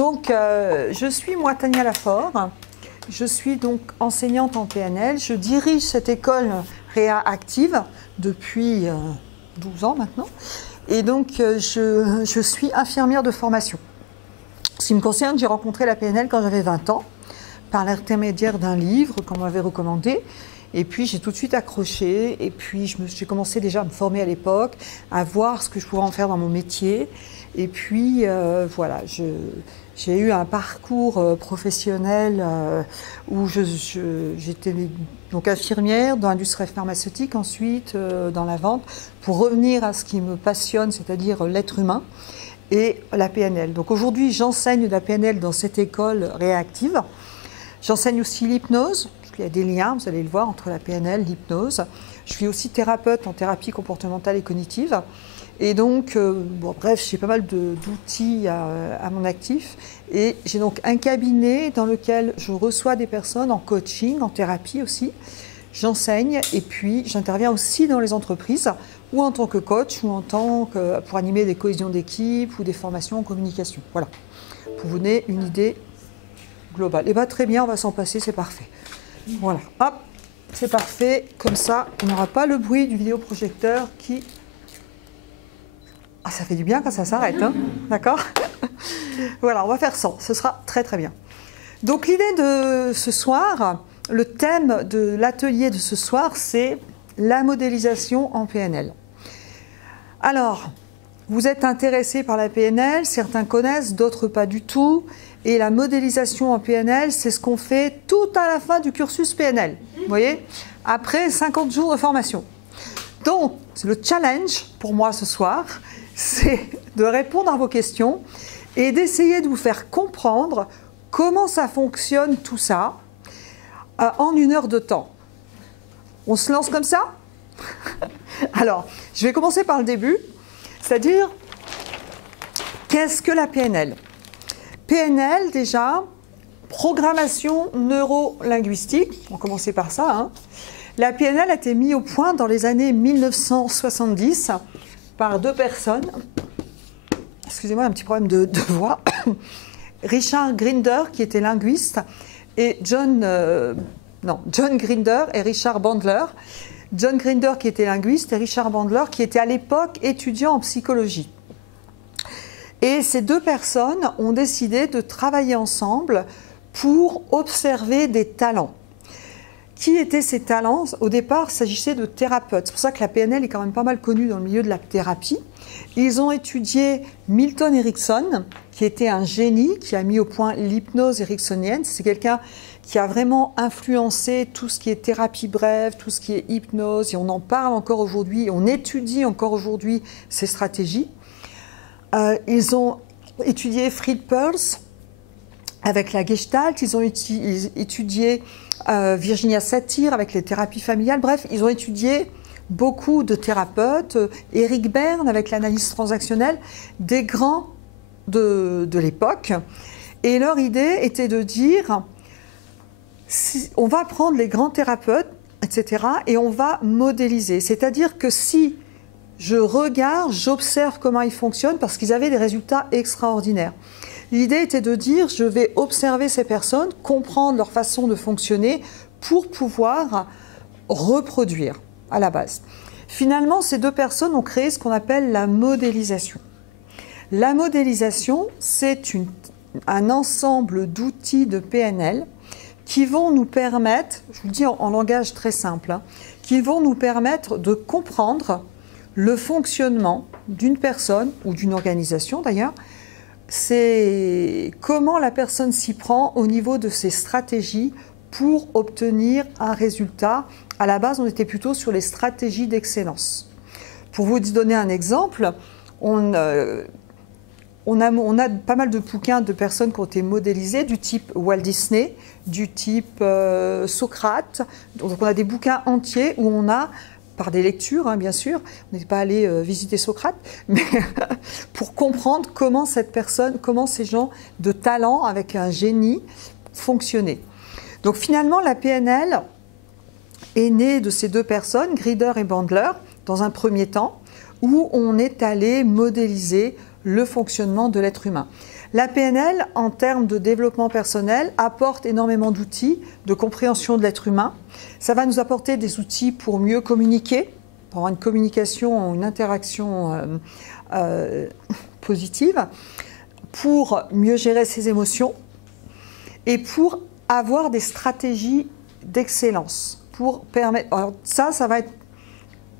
Donc, je suis moi Tania Lafort. Je suis donc enseignante en PNL. Je dirige cette école Réa Active depuis 12 ans maintenant. Et donc, je suis infirmière de formation. En ce qui me concerne, j'ai rencontré la PNL quand j'avais 20 ans, par l'intermédiaire d'un livre qu'on m'avait recommandé. Et puis, j'ai tout de suite accroché. Et puis, j'ai commencé déjà à me former à l'époque, à voir ce que je pouvais en faire dans mon métier. Et puis, voilà, j'ai eu un parcours professionnel où j'étais donc infirmière dans l'industrie pharmaceutique, ensuite dans la vente, pour revenir à ce qui me passionne, c'est-à-dire l'être humain et la PNL. Donc aujourd'hui, j'enseigne la PNL dans cette école réactive. J'enseigne aussi l'hypnose. Il y a des liens, vous allez le voir, entre la PNL et l'hypnose. Je suis aussi thérapeute en thérapie comportementale et cognitive. Et donc, bon, bref, j'ai pas mal d'outils à mon actif. Et j'ai donc un cabinet dans lequel je reçois des personnes en coaching, en thérapie aussi. J'enseigne et puis j'interviens aussi dans les entreprises, ou en tant que coach, ou en tant que pour animer des cohésions d'équipe ou des formations en communication. Voilà, pour vous donner une idée globale. Et bien très bien, on va s'en passer, c'est parfait. Voilà, hop, c'est parfait. Comme ça, on n'aura pas le bruit du vidéoprojecteur qui... Ah, ça fait du bien quand ça s'arrête, hein, d'accord? Voilà, on va faire ça, ce sera très très bien. Donc l'idée de ce soir, le thème de l'atelier de ce soir, c'est la modélisation en PNL. Alors, vous êtes intéressés par la PNL, certains connaissent, d'autres pas du tout. Et la modélisation en PNL, c'est ce qu'on fait tout à la fin du cursus PNL. Vous voyez? Après 50 jours de formation. Donc, le challenge pour moi ce soir, c'est de répondre à vos questions et d'essayer de vous faire comprendre comment ça fonctionne tout ça en 1 heure de temps. On se lance comme ça? Alors, je vais commencer par le début, c'est-à-dire, qu'est-ce que la PNL? PNL, déjà, programmation neuro-linguistique, on va commencer par ça. Hein. La PNL a été mise au point dans les années 1970 par 2 personnes. Excusez-moi, un petit problème de voix. Richard Grinder, qui était linguiste, et John Grinder et Richard Bandler. John Grinder, qui était linguiste, et Richard Bandler, qui était à l'époque étudiant en psychologie. Et ces 2 personnes ont décidé de travailler ensemble pour observer des talents. Qui étaient ces talents? Au départ, il s'agissait de thérapeutes. C'est pour ça que la PNL est quand même pas mal connue dans le milieu de la thérapie. Ils ont étudié Milton Erickson, qui était un génie, qui a mis au point l'hypnose ericksonienne. C'est quelqu'un qui a vraiment influencé tout ce qui est thérapie brève, tout ce qui est hypnose. Et on en parle encore aujourd'hui, on étudie encore aujourd'hui ces stratégies. Ils ont étudié Fritz Perls avec la Gestalt, ils ont étudié Virginia Satir avec les thérapies familiales. Bref, ils ont étudié beaucoup de thérapeutes, Eric Berne avec l'analyse transactionnelle, des grands de l'époque. Et leur idée était de dire, on va prendre les grands thérapeutes, etc., et on va modéliser. C'est-à-dire que si je regarde, j'observe comment ils fonctionnent parce qu'ils avaient des résultats extraordinaires. L'idée était de dire, je vais observer ces personnes, comprendre leur façon de fonctionner pour pouvoir reproduire à la base. Finalement, ces 2 personnes ont créé ce qu'on appelle la modélisation. La modélisation, c'est un ensemble d'outils de PNL qui vont nous permettre, je vous le dis en langage très simple, hein, qui vont nous permettre de comprendre le fonctionnement d'une personne ou d'une organisation d'ailleurs. C'est comment la personne s'y prend au niveau de ses stratégies pour obtenir un résultat. À la base, on était plutôt sur les stratégies d'excellence. Pour vous donner un exemple, on a pas mal de bouquins de personnes qui ont été modélisées, du type Walt Disney, du type Socrate. Donc on a des bouquins entiers où on a, par des lectures, hein, bien sûr, on n'est pas allé visiter Socrate, mais pour comprendre comment cette personne, comment ces gens de talent avec un génie fonctionnaient. Donc finalement, la PNL est née de ces 2 personnes, Grinder et Bandler, dans un premier temps, où on est allé modéliser le fonctionnement de l'être humain. La PNL, en termes de développement personnel, apporte énormément d'outils de compréhension de l'être humain. Ça va nous apporter des outils pour mieux communiquer, pour avoir une communication, une interaction positive, pour mieux gérer ses émotions et pour avoir des stratégies d'excellence. Pour permettre, alors ça va être,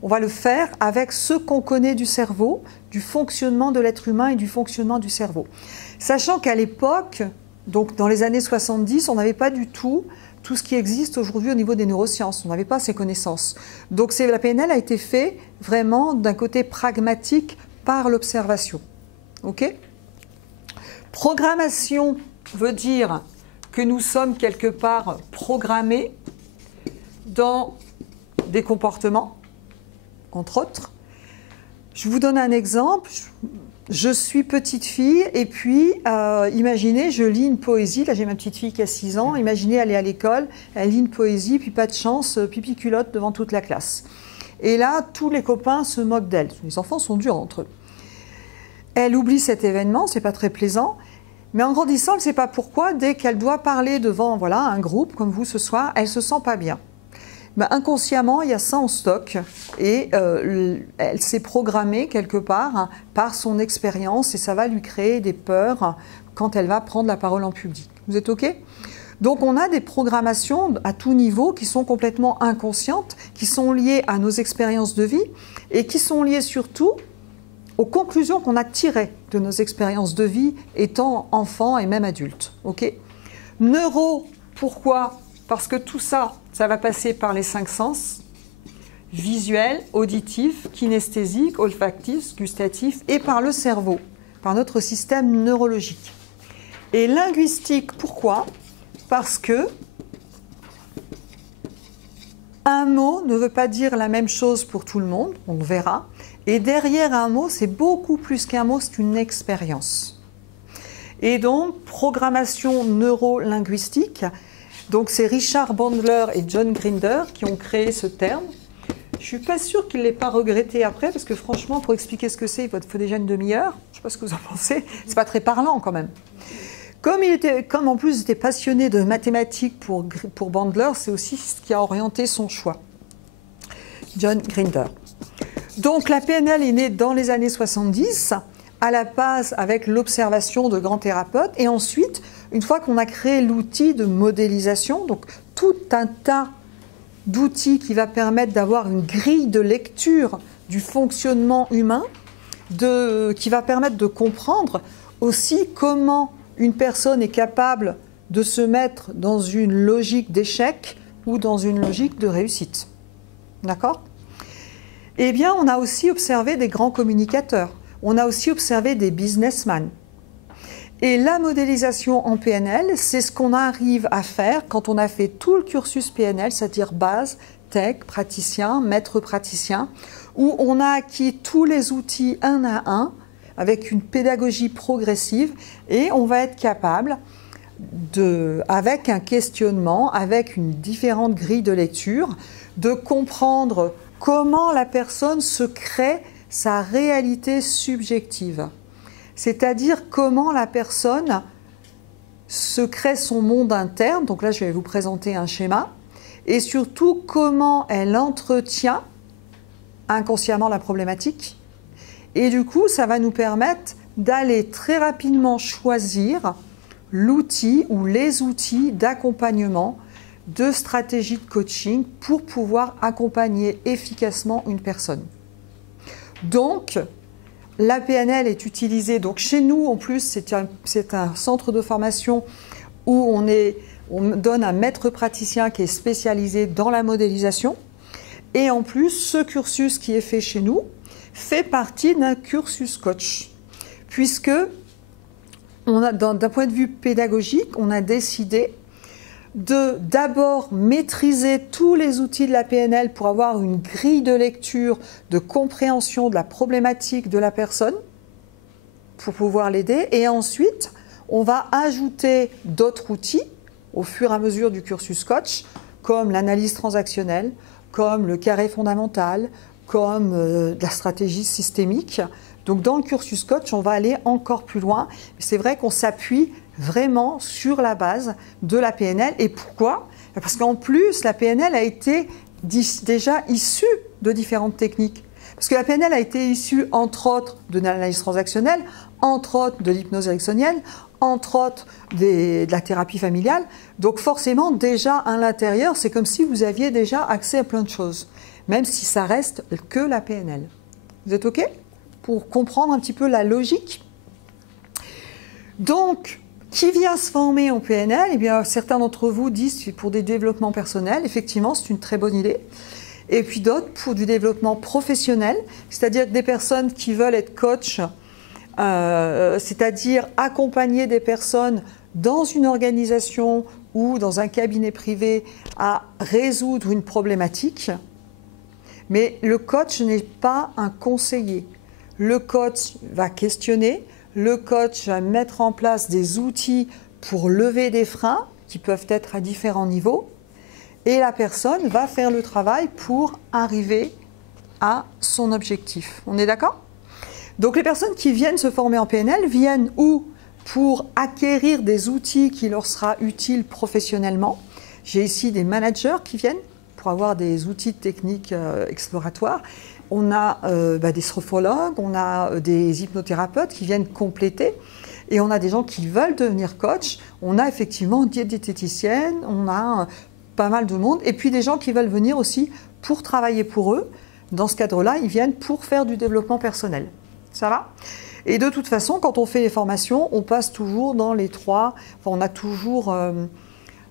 on va le faire avec ce qu'on connaît du cerveau, du fonctionnement de l'être humain et du fonctionnement du cerveau. Sachant qu'à l'époque, donc dans les années 70, on n'avait pas du tout ce qui existe aujourd'hui au niveau des neurosciences. On n'avait pas ces connaissances. Donc la PNL a été fait vraiment d'un côté pragmatique par l'observation. Ok ? Programmation veut dire que nous sommes quelque part programmés dans des comportements, entre autres. Je vous donne un exemple. Je suis petite fille et puis, imaginez, je lis une poésie. Là, j'ai ma petite fille qui a 6 ans. Imaginez, elle est à l'école, elle lit une poésie, puis pas de chance, pipi culotte devant toute la classe. Et là, tous les copains se moquent d'elle. Les enfants sont durs entre eux. Elle oublie cet événement, c'est pas très plaisant. Mais en grandissant, elle ne sait pas pourquoi, dès qu'elle doit parler devant un groupe comme vous ce soir, elle ne se sent pas bien. Ben, inconsciemment, il y a ça en stock et elle s'est programmée quelque part par son expérience et ça va lui créer des peurs quand elle va prendre la parole en public. Vous êtes OK ? Donc on a des programmations à tout niveau qui sont complètement inconscientes, qui sont liées à nos expériences de vie et qui sont liées surtout aux conclusions qu'on a tirées de nos expériences de vie étant enfant et même adulte. OK ? Neuro, pourquoi ? Parce que tout ça, ça va passer par les 5 sens, visuel, auditif, kinesthésique, olfactif, gustatif, et par le cerveau, par notre système neurologique. Et linguistique, pourquoi ? Parce que un mot ne veut pas dire la même chose pour tout le monde, on le verra. Et derrière un mot, c'est beaucoup plus qu'un mot, c'est une expérience. Et donc, programmation neuro-linguistique, donc c'est Richard Bandler et John Grinder qui ont créé ce terme. Je ne suis pas sûre qu'ils ne l'aient pas regretté après, parce que franchement, pour expliquer ce que c'est, il faut déjà une demi-heure. Je ne sais pas ce que vous en pensez. Ce n'est pas très parlant quand même. Comme en plus il était passionné de mathématiques pour Bandler, c'est aussi ce qui a orienté son choix. John Grinder. Donc la PNL est née dans les années 70, à la base avec l'observation de grands thérapeutes, et ensuite, une fois qu'on a créé l'outil de modélisation, donc tout un tas d'outils qui va permettre d'avoir une grille de lecture du fonctionnement humain, qui va permettre de comprendre aussi comment une personne est capable de se mettre dans une logique d'échec ou dans une logique de réussite. D'accord ? Eh bien, on a aussi observé des grands communicateurs. On a aussi observé des businessmen. Et la modélisation en PNL, c'est ce qu'on arrive à faire quand on a fait tout le cursus PNL, c'est-à-dire base, tech, praticien, maître praticien, où on a acquis tous les outils un à un, avec une pédagogie progressive, et on va être capable, avec un questionnement, avec une différente grille de lecture, de comprendre comment la personne se crée sa réalité subjective. C'est-à-dire comment la personne se crée son monde interne. Donc là, je vais vous présenter un schéma. Et surtout, comment elle entretient inconsciemment la problématique. Et du coup, ça va nous permettre d'aller très rapidement choisir l'outil ou les outils d'accompagnement, de stratégie de coaching pour pouvoir accompagner efficacement une personne. Donc, la PNL est utilisée, donc chez nous en plus, c'est un centre de formation où on donne un maître praticien qui est spécialisé dans la modélisation. Et en plus, ce cursus qui est fait chez nous fait partie d'un cursus coach. Puisque, d'un point de vue pédagogique, on a décidé de d'abord maîtriser tous les outils de la PNL pour avoir une grille de lecture, de compréhension de la problématique de la personne, pour pouvoir l'aider. Et ensuite, on va ajouter d'autres outils au fur et à mesure du cursus coach, comme l'analyse transactionnelle, comme le carré fondamental, comme la stratégie systémique, Donc dans le cursus coach, on va aller encore plus loin. C'est vrai qu'on s'appuie vraiment sur la base de la PNL. Et pourquoi? Parce qu'en plus, la PNL a été déjà issue de différentes techniques. Parce que la PNL a été issue, entre autres, de l'analyse transactionnelle, entre autres de l'hypnose ericksonienne, entre autres de la thérapie familiale. Donc forcément, déjà à l'intérieur, c'est comme si vous aviez déjà accès à plein de choses, même si ça reste que la PNL. Vous êtes OK? Pour comprendre un petit peu la logique. Donc, qui vient se former en PNL? Eh bien, certains d'entre vous disent pour des développements personnels. Effectivement, c'est une très bonne idée. Et puis d'autres pour du développement professionnel, c'est-à-dire des personnes qui veulent être coach, c'est-à-dire accompagner des personnes dans une organisation ou dans un cabinet privé à résoudre une problématique. Mais le coach n'est pas un conseiller. Le coach va questionner, le coach va mettre en place des outils pour lever des freins qui peuvent être à différents niveaux. Et la personne va faire le travail pour arriver à son objectif. On est d'accord? Donc les personnes qui viennent se former en PNL viennent ou pour acquérir des outils qui leur sera utiles professionnellement. J'ai ici des managers qui viennent pour avoir des outils techniques exploratoires. On a des sophrologues, on a des hypnothérapeutes qui viennent compléter. Et on a des gens qui veulent devenir coach. On a effectivement des diététiciennes, on a pas mal de monde, et puis des gens qui veulent venir aussi pour travailler pour eux. Dans ce cadre-là, ils viennent pour faire du développement personnel. Ça va? Et de toute façon, quand on fait les formations, on passe toujours dans les trois. Enfin, on a toujours.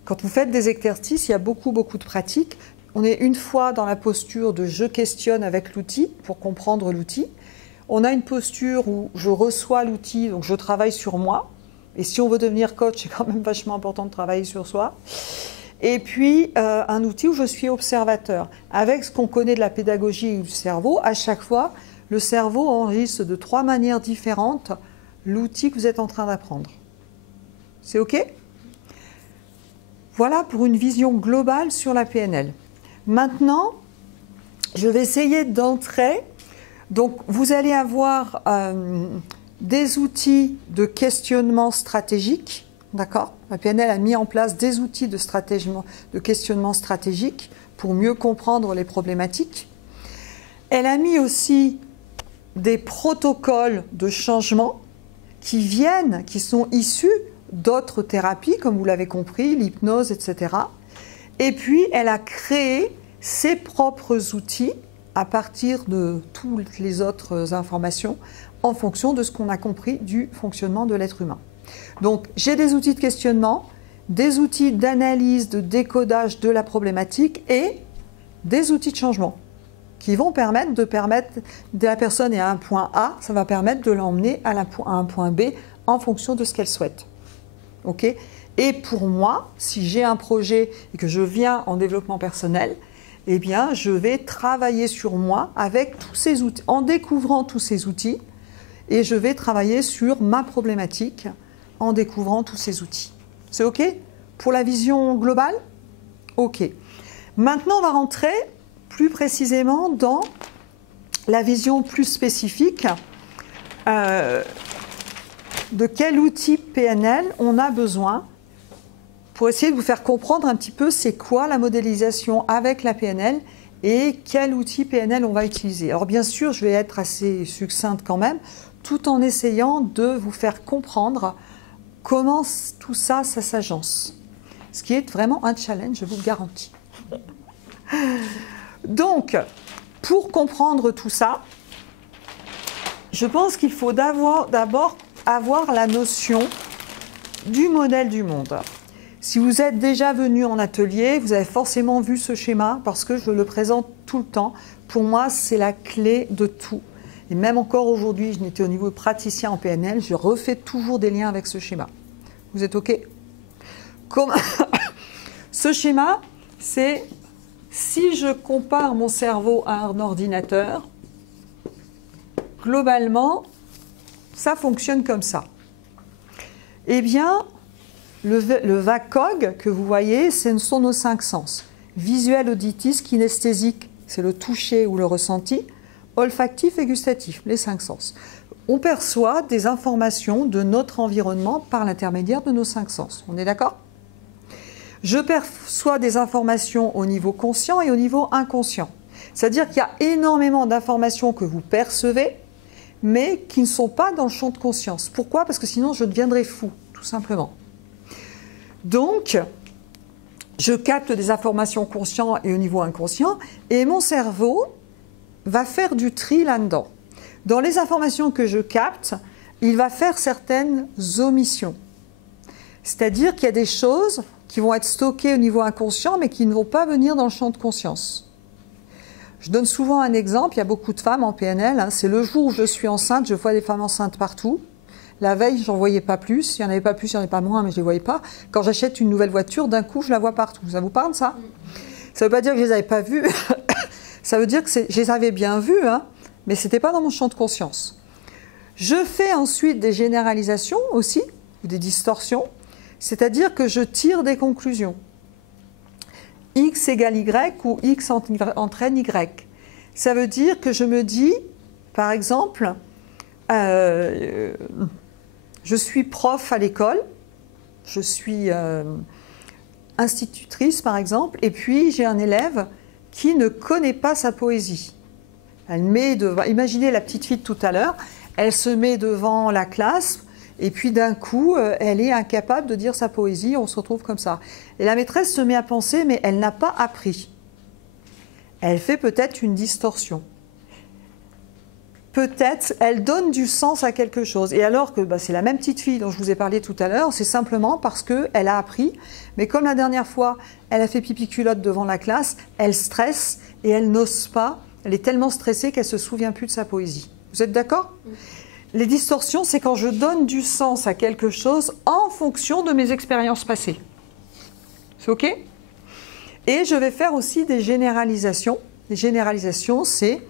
Quand vous faites des exercices, il y a beaucoup de pratiques. On est une fois dans la posture de je questionne avec l'outil pour comprendre l'outil. On a une posture où je reçois l'outil, donc je travaille sur moi. Et si on veut devenir coach, c'est quand même vachement important de travailler sur soi. Et puis, un outil où je suis observateur. Avec ce qu'on connaît de la pédagogie du cerveau, à chaque fois, le cerveau enregistre de 3 manières différentes l'outil que vous êtes en train d'apprendre. C'est OK? Voilà pour une vision globale sur la PNL. Maintenant, je vais essayer d'entrer. Donc, vous allez avoir des outils de questionnement stratégique. D'accord? La PNL a mis en place des outils de questionnement stratégique pour mieux comprendre les problématiques. Elle a mis aussi des protocoles de changement qui sont issus d'autres thérapies, comme vous l'avez compris, l'hypnose, etc. Et puis, elle a créé ses propres outils à partir de toutes les autres informations en fonction de ce qu'on a compris du fonctionnement de l'être humain. Donc, j'ai des outils de questionnement, des outils d'analyse, de décodage de la problématique et des outils de changement qui vont permettre de la personne est à un point A, ça va permettre de l'emmener à un point B en fonction de ce qu'elle souhaite. Okay? Et pour moi, si j'ai un projet et que je viens en développement personnel, eh bien, je vais travailler sur moi avec tous ces outils, en découvrant tous ces outils, et je vais travailler sur ma problématique en découvrant tous ces outils. C'est OK? Pour la vision globale? OK. Maintenant, on va rentrer plus précisément dans la vision plus spécifique de quel outil PNL on a besoin pour essayer de vous faire comprendre un petit peu c'est quoi la modélisation avec la PNL et quel outil PNL on va utiliser. Alors bien sûr, je vais être assez succincte quand même, tout en essayant de vous faire comprendre comment tout ça s'agence. Ce qui est vraiment un challenge, je vous le garantis. Donc, pour comprendre tout ça, je pense qu'il faut d'abord avoir la notion du modèle du monde. Si vous êtes déjà venu en atelier, vous avez forcément vu ce schéma parce que je le présente tout le temps. Pour moi, c'est la clé de tout. Et même encore aujourd'hui, je n'étais au niveau praticien en PNL, je refais toujours des liens avec ce schéma. Vous êtes OK? Ce schéma, c'est si je compare mon cerveau à un ordinateur, globalement, ça fonctionne comme ça. Eh bien, le VACOG que vous voyez, ce sont nos 5 sens. Visuel, auditif, kinesthésique, c'est le toucher ou le ressenti. Olfactif et gustatif, les 5 sens. on perçoit des informations de notre environnement par l'intermédiaire de nos 5 sens. On est d'accord? Je perçois des informations au niveau conscient et au niveau inconscient. C'est-à-dire qu'il y a énormément d'informations que vous percevez, mais qui ne sont pas dans le champ de conscience. Pourquoi? Parce que sinon je deviendrais fou, tout simplement. Donc, je capte des informations conscientes et au niveau inconscient, et mon cerveau va faire du tri là-dedans. Dans les informations que je capte, il va faire certaines omissions. C'est-à-dire qu'il y a des choses qui vont être stockées au niveau inconscient, mais qui ne vont pas venir dans le champ de conscience. Je donne souvent un exemple, il y a beaucoup de femmes en PNL, hein, c'est le jour où je suis enceinte, je vois des femmes enceintes partout. La veille, j'en voyais pas plus, il n'y en avait pas plus, il n'y en avait pas moins, mais je ne les voyais pas. Quand j'achète une nouvelle voiture, d'un coup, je la vois partout. Ça vous parle, ça? Ça ne veut pas dire que je ne les avais pas vues, ça veut dire que je les avais bien vues, hein, mais ce n'était pas dans mon champ de conscience. Je fais ensuite des généralisations aussi, ou des distorsions, c'est-à-dire que je tire des conclusions. X égale Y ou X entraîne Y. Ça veut dire que je me dis, par exemple, je suis prof à l'école, je suis institutrice par exemple, et puis j'ai un élève qui ne connaît pas sa poésie. Elle met devant, imaginez la petite fille de tout à l'heure, elle se met devant la classe, et puis d'un coup, elle est incapable de dire sa poésie, on se retrouve comme ça. Et la maîtresse se met à penser, mais elle n'a pas appris. Elle fait peut-être une distorsion. Peut-être, elle donne du sens à quelque chose. Et alors que c'est la même petite fille dont je vous ai parlé tout à l'heure, c'est simplement parce qu'elle a appris. Mais comme la dernière fois, elle a fait pipi culotte devant la classe, elle stresse et elle n'ose pas. Elle est tellement stressée qu'elle ne se souvient plus de sa poésie. Vous êtes d'accord ? Les distorsions, c'est quand je donne du sens à quelque chose en fonction de mes expériences passées. C'est OK ? Et je vais faire aussi des généralisations. Les généralisations, c'est,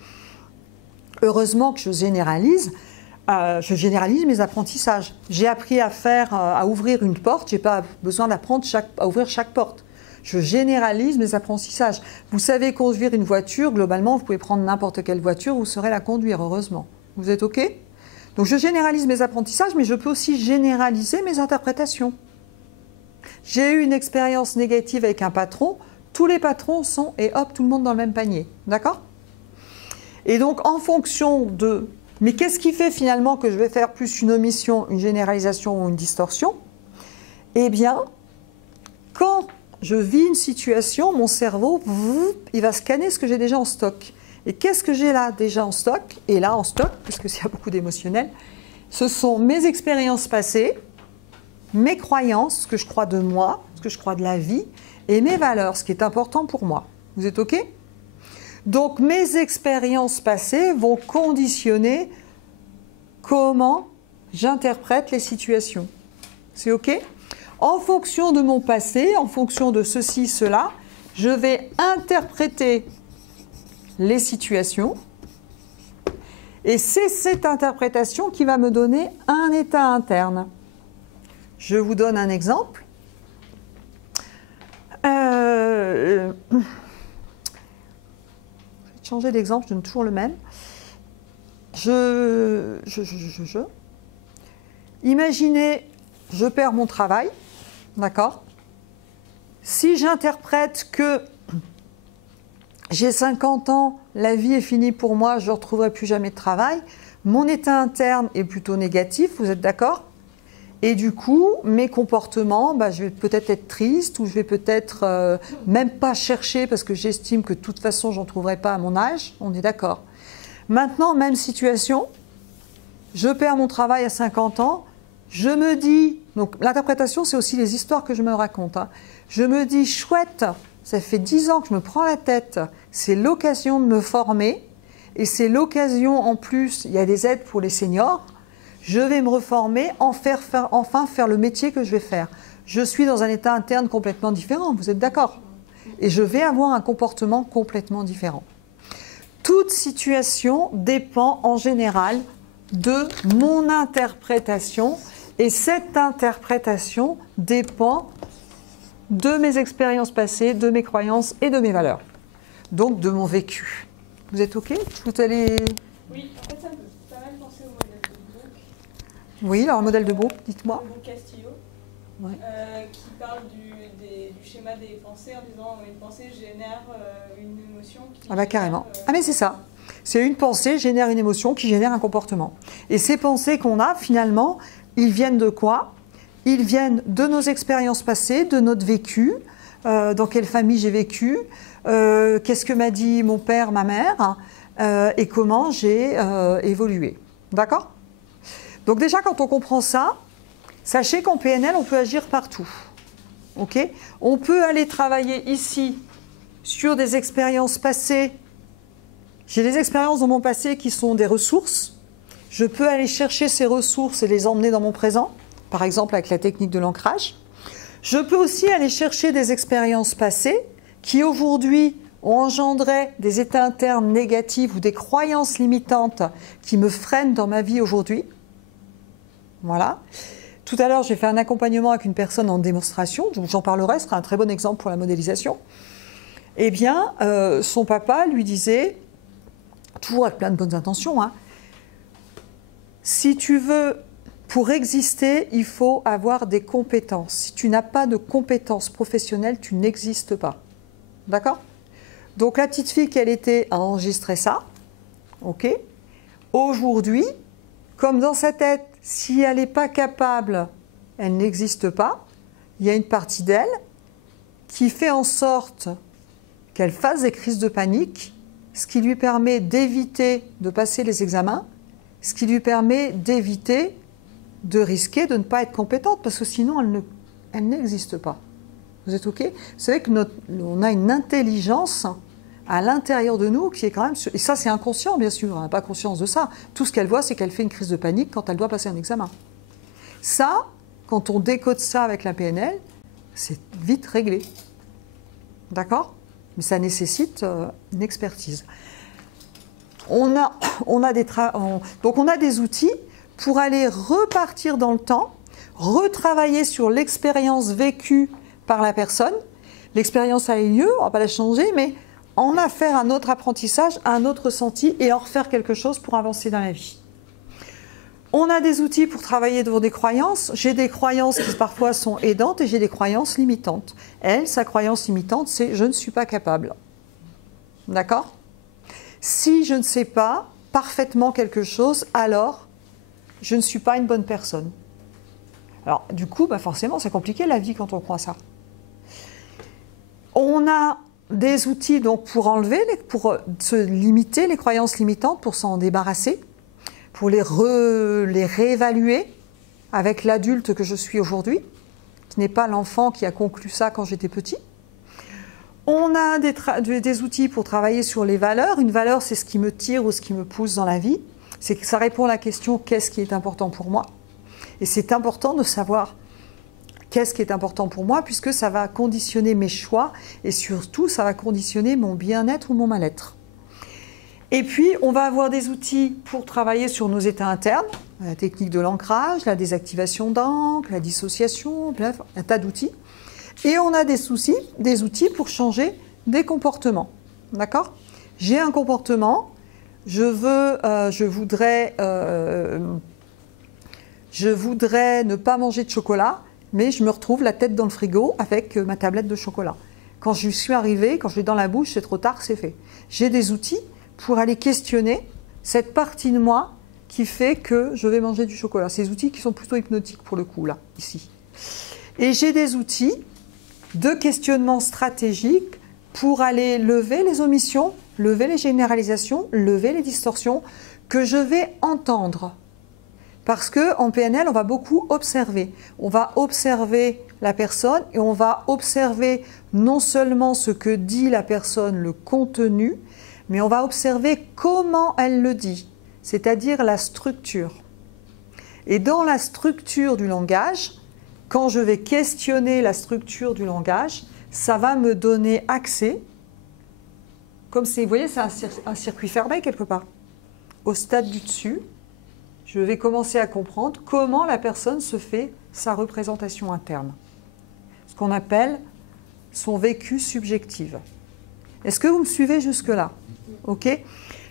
heureusement que je généralise mes apprentissages. J'ai appris à ouvrir une porte, je n'ai pas besoin d'apprendre à ouvrir chaque porte. Je généralise mes apprentissages. Vous savez conduire une voiture, globalement, vous pouvez prendre n'importe quelle voiture, vous saurez la conduire, heureusement. Vous êtes OK ? Donc je généralise mes apprentissages, mais je peux aussi généraliser mes interprétations. J'ai eu une expérience négative avec un patron, tous les patrons sont, et hop, tout le monde dans le même panier. D'accord ? Et donc en fonction de... Mais qu'est-ce qui fait finalement que je vais faire plus une omission, une généralisation ou une distorsion ? Eh bien, quand je vis une situation, mon cerveau, il va scanner ce que j'ai déjà en stock. Et qu'est-ce que j'ai là déjà en stock? Et là en stock, puisque s'il y a beaucoup d'émotionnel, ce sont mes expériences passées, mes croyances, ce que je crois de moi, ce que je crois de la vie, et mes valeurs, ce qui est important pour moi. Vous êtes OK? Donc mes expériences passées vont conditionner comment j'interprète les situations. C'est OK? En fonction de mon passé, en fonction de ceci, cela, je vais interpréter les situations, et c'est cette interprétation qui va me donner un état interne. Je vous donne un exemple. Je vais changer d'exemple, je donne toujours le même. Imaginez, je perds mon travail, d'accord? Si j'interprète que j'ai 50 ans, la vie est finie pour moi, je ne retrouverai plus jamais de travail. Mon état interne est plutôt négatif, vous êtes d'accord? Et du coup, mes comportements, je vais peut-être être triste ou je vais peut-être même pas chercher parce que j'estime que de toute façon, je n'en trouverai pas à mon âge. On est d'accord. Maintenant, même situation, je perds mon travail à 50 ans, je me dis, donc l'interprétation, c'est aussi les histoires que je me raconte. Hein. Je me dis, chouette, ça fait 10 ans que je me prends la tête, c'est l'occasion de me former et c'est l'occasion en plus, il y a des aides pour les seniors, je vais me reformer, enfin faire le métier que je vais faire. Je suis dans un état interne complètement différent, vous êtes d'accord? Et je vais avoir un comportement complètement différent. Toute situation dépend en général de mon interprétation et cette interprétation dépend de mes expériences passées, de mes croyances et de mes valeurs. Donc de mon vécu. Vous êtes OK? Vous allez... Oui, en fait ça me fait pas mal penser au modèle de Oui, alors un modèle de Beau, dites-moi. De Beau Castillo, Ouais. qui parle du schéma des pensées en disant une pensée génère une émotion qui Ah bah carrément. génère, Ah mais c'est ça. C'est une pensée génère une émotion qui génère un comportement. Et ces pensées qu'on a, finalement, ils viennent de quoi? Ils viennent de nos expériences passées, de notre vécu, dans quelle famille j'ai vécu, qu'est-ce que m'a dit mon père, ma mère, et comment j'ai évolué. D'accord? Donc déjà, quand on comprend ça, sachez qu'en PNL, on peut agir partout. Okay? On peut aller travailler ici sur des expériences passées. J'ai des expériences dans mon passé qui sont des ressources. Je peux aller chercher ces ressources et les emmener dans mon présent, par exemple avec la technique de l'ancrage. Je peux aussi aller chercher des expériences passées qui aujourd'hui ont engendré des états internes négatifs ou des croyances limitantes qui me freinent dans ma vie aujourd'hui. Voilà. Tout à l'heure, j'ai fait un accompagnement avec une personne en démonstration, j'en parlerai, ce sera un très bon exemple pour la modélisation. Eh bien, son papa lui disait, toujours avec plein de bonnes intentions, hein, si tu veux, pour exister, il faut avoir des compétences. Si tu n'as pas de compétences professionnelles, tu n'existes pas. D'accord? Donc la petite fille qu'elle était a enregistré ça. Ok? Aujourd'hui, comme dans sa tête, si elle n'est pas capable, elle n'existe pas, il y a une partie d'elle qui fait en sorte qu'elle fasse des crises de panique, ce qui lui permet d'éviter de passer les examens, ce qui lui permet d'éviter de risquer de ne pas être compétente, parce que sinon elle n'existe pas. Vous êtes OK? Vous savez qu'on a une intelligence à l'intérieur de nous qui est quand même... Et ça, c'est inconscient, bien sûr, elle n'a pas conscience de ça. Tout ce qu'elle voit, c'est qu'elle fait une crise de panique quand elle doit passer un examen. Ça, quand on décode ça avec la PNL, c'est vite réglé. D'accord? Mais ça nécessite une expertise. Donc on a des outils pour aller repartir dans le temps, retravailler sur l'expérience vécue par la personne. L'expérience a eu lieu, on ne va pas la changer, mais en faire un autre apprentissage, un autre ressenti et en refaire quelque chose pour avancer dans la vie. On a des outils pour travailler devant des croyances. J'ai des croyances qui parfois sont aidantes et j'ai des croyances limitantes. Elle, sa croyance limitante, c'est « je ne suis pas capable ». D'accord? Si je ne sais pas parfaitement quelque chose, alors je ne suis pas une bonne personne. Alors, du coup, forcément, c'est compliqué la vie quand on croit ça. On a des outils donc, pour se limiter les croyances limitantes, pour s'en débarrasser, pour les réévaluer avec l'adulte que je suis aujourd'hui, qui n'est pas l'enfant qui a conclu ça quand j'étais petit. On a des outils pour travailler sur les valeurs. Une valeur, c'est ce qui me tire ou ce qui me pousse dans la vie. C'est que ça répond à la question « qu'est-ce qui est important pour moi ?» Et c'est important de savoir qu'est-ce qui est important pour moi, puisque ça va conditionner mes choix et surtout, ça va conditionner mon bien-être ou mon mal-être. Et puis, on va avoir des outils pour travailler sur nos états internes, la technique de l'ancrage, la désactivation d'encre, la dissociation, bref, un tas d'outils. Et on a des outils pour changer des comportements. D'accord? J'ai un comportement, je voudrais ne pas manger de chocolat, mais je me retrouve la tête dans le frigo avec ma tablette de chocolat. Quand je suis arrivée, quand je l'ai dans la bouche, c'est trop tard, c'est fait. J'ai des outils pour aller questionner cette partie de moi qui fait que je vais manger du chocolat. Ces outils qui sont plutôt hypnotiques pour le coup, là, ici. Et j'ai des outils de questionnement stratégique pour aller lever les omissions, lever les généralisations, lever les distorsions que je vais entendre. Parce qu'en PNL, on va beaucoup observer. On va observer la personne et on va observer non seulement ce que dit la personne, le contenu, mais on va observer comment elle le dit, c'est-à-dire la structure. Et dans la structure du langage, quand je vais questionner la structure du langage, ça va me donner accès, comme c'est, vous voyez, c'est un circuit fermé quelque part. Au stade du dessus, je vais commencer à comprendre comment la personne se fait sa représentation interne. Ce qu'on appelle son vécu subjectif. Est-ce que vous me suivez jusque-là? Ok?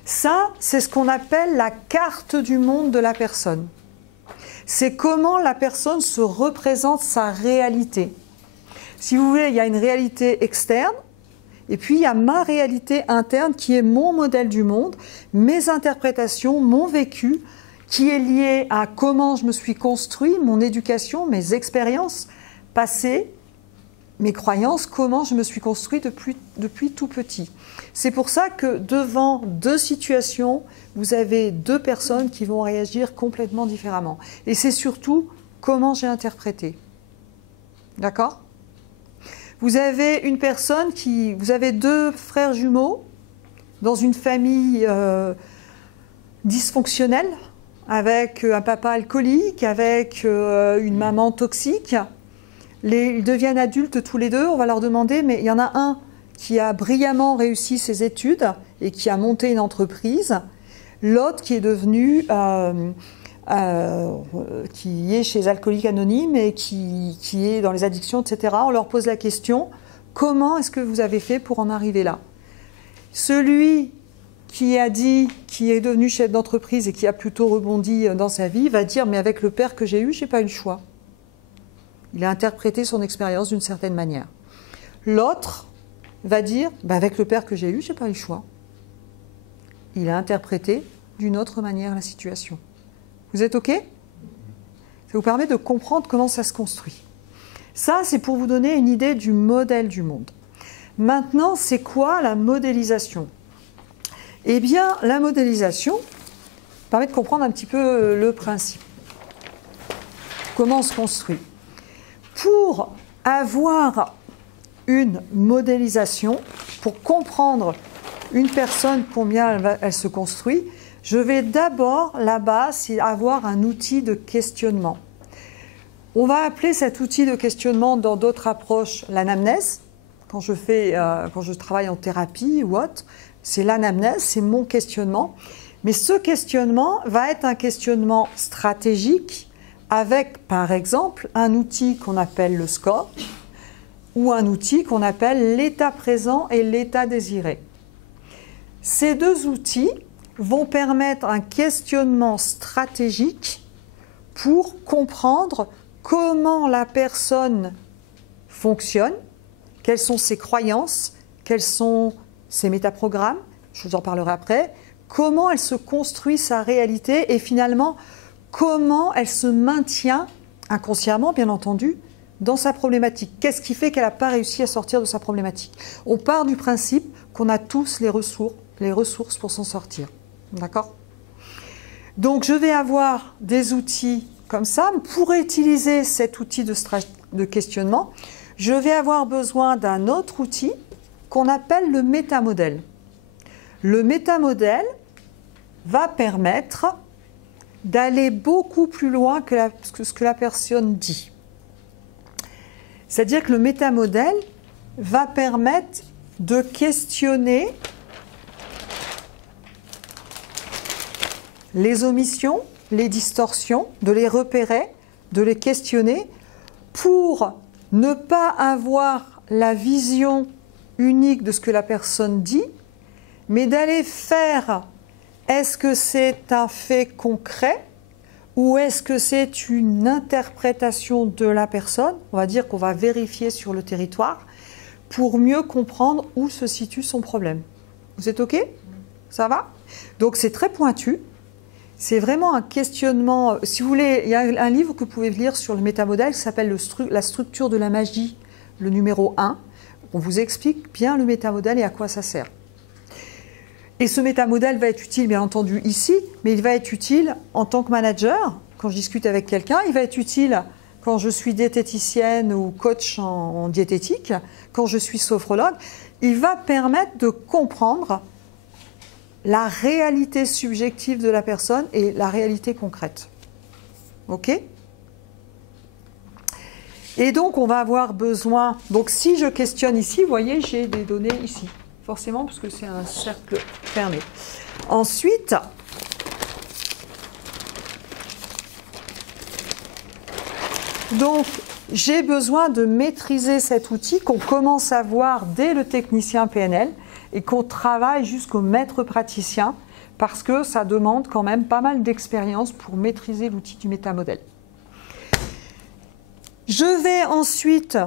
Ça, c'est ce qu'on appelle la carte du monde de la personne. C'est comment la personne se représente sa réalité. Si vous voulez, il y a une réalité externe, et puis il y a ma réalité interne qui est mon modèle du monde, mes interprétations, mon vécu, qui est lié à comment je me suis construit, mon éducation, mes expériences passées, mes croyances, comment je me suis construit depuis tout petit. C'est pour ça que devant deux situations, vous avez deux personnes qui vont réagir complètement différemment. Et c'est surtout comment j'ai interprété. D'accord ? Vous avez une personne vous avez deux frères jumeaux dans une famille dysfonctionnelle, avec un papa alcoolique, avec une maman toxique. Ils deviennent adultes tous les deux, on va leur demander, mais il y en a un qui a brillamment réussi ses études et qui a monté une entreprise, l'autre qui est devenu, qui est chez Alcooliques Anonymes et qui est dans les addictions, etc. On leur pose la question, comment est-ce que vous avez fait pour en arriver là ? Celui qui a dit, qui est devenu chef d'entreprise et qui a plutôt rebondi dans sa vie, va dire, mais avec le père que j'ai eu, je n'ai pas eu le choix. Il a interprété son expérience d'une certaine manière. L'autre va dire, avec le père que j'ai eu, je n'ai pas eu le choix. Il a interprété d'une autre manière la situation. Vous êtes OK ? Ça vous permet de comprendre comment ça se construit. Ça, c'est pour vous donner une idée du modèle du monde. Maintenant, c'est quoi la modélisation ? Eh bien, la modélisation permet de comprendre un petit peu le principe. Comment on se construit ? Pour avoir une modélisation, pour comprendre une personne, combien elle se construit, je vais d'abord, là-bas, avoir un outil de questionnement. On va appeler cet outil de questionnement dans d'autres approches l'anamnèse. Quand je travaille en thérapie ou autre, c'est l'anamnèse, c'est mon questionnement. Mais ce questionnement va être un questionnement stratégique avec, par exemple, un outil qu'on appelle le score ou un outil qu'on appelle l'état présent et l'état désiré. Ces deux outils vont permettre un questionnement stratégique pour comprendre comment la personne fonctionne, quelles sont ses croyances, quels sont ses métaprogrammes, je vous en parlerai après, comment elle se construit sa réalité et finalement comment elle se maintient inconsciemment, bien entendu, dans sa problématique. Qu'est-ce qui fait qu'elle n'a pas réussi à sortir de sa problématique ? On part du principe qu'on a tous les ressources pour s'en sortir. D'accord ? Donc je vais avoir des outils comme ça. Pour utiliser cet outil de questionnement, je vais avoir besoin d'un autre outil qu'on appelle le métamodèle. Le métamodèle va permettre d'aller beaucoup plus loin que ce que la personne dit. C'est-à-dire que le métamodèle va permettre de questionner les omissions, les distorsions, de les repérer, de les questionner pour ne pas avoir la vision unique de ce que la personne dit, mais d'aller faire, est-ce que c'est un fait concret ou est-ce que c'est une interprétation de la personne ? On va dire qu'on va vérifier sur le territoire pour mieux comprendre où se situe son problème. Vous êtes OK ? Ça va ? Donc c'est très pointu. C'est vraiment un questionnement. Si vous voulez, il y a un livre que vous pouvez lire sur le métamodèle qui s'appelle La structure de la magie, le numéro 1. On vous explique bien le métamodèle et à quoi ça sert. Et ce métamodèle va être utile, bien entendu, ici, mais il va être utile en tant que manager, quand je discute avec quelqu'un. Il va être utile quand je suis diététicienne ou coach en diététique, quand je suis sophrologue. Il va permettre de comprendre la réalité subjective de la personne et la réalité concrète. OK ? Et donc, on va avoir besoin... Donc, si je questionne ici, vous voyez, j'ai des données ici. Forcément, parce que c'est un cercle fermé. Ensuite, donc, j'ai besoin de maîtriser cet outil qu'on commence à voir dès le technicien PNL et qu'on travaille jusqu'au maître praticien parce que ça demande quand même pas mal d'expérience pour maîtriser l'outil du métamodèle. Je vais ensuite,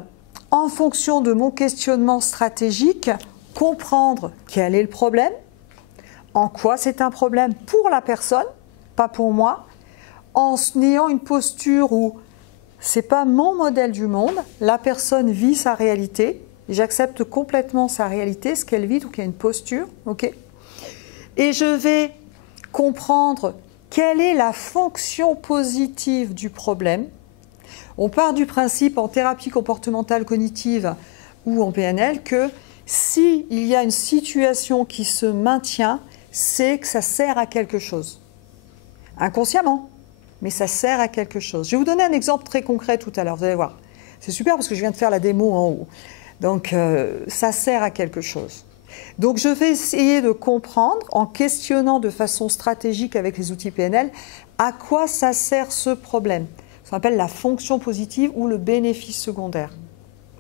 en fonction de mon questionnement stratégique, comprendre quel est le problème, en quoi c'est un problème pour la personne, pas pour moi, en ayant une posture où c'est pas mon modèle du monde, la personne vit sa réalité, j'accepte complètement sa réalité, ce qu'elle vit, donc il y a une posture, ok. Et je vais comprendre quelle est la fonction positive du problème. On part du principe en thérapie comportementale cognitive ou en PNL que s'il y a une situation qui se maintient, c'est que ça sert à quelque chose. Inconsciemment, mais ça sert à quelque chose. Je vais vous donner un exemple très concret tout à l'heure, vous allez voir. C'est super parce que je viens de faire la démo en haut. Donc, ça sert à quelque chose. Donc, je vais essayer de comprendre, en questionnant de façon stratégique avec les outils PNL, à quoi ça sert ce problème. Ce qu'on appelle la fonction positive ou le bénéfice secondaire.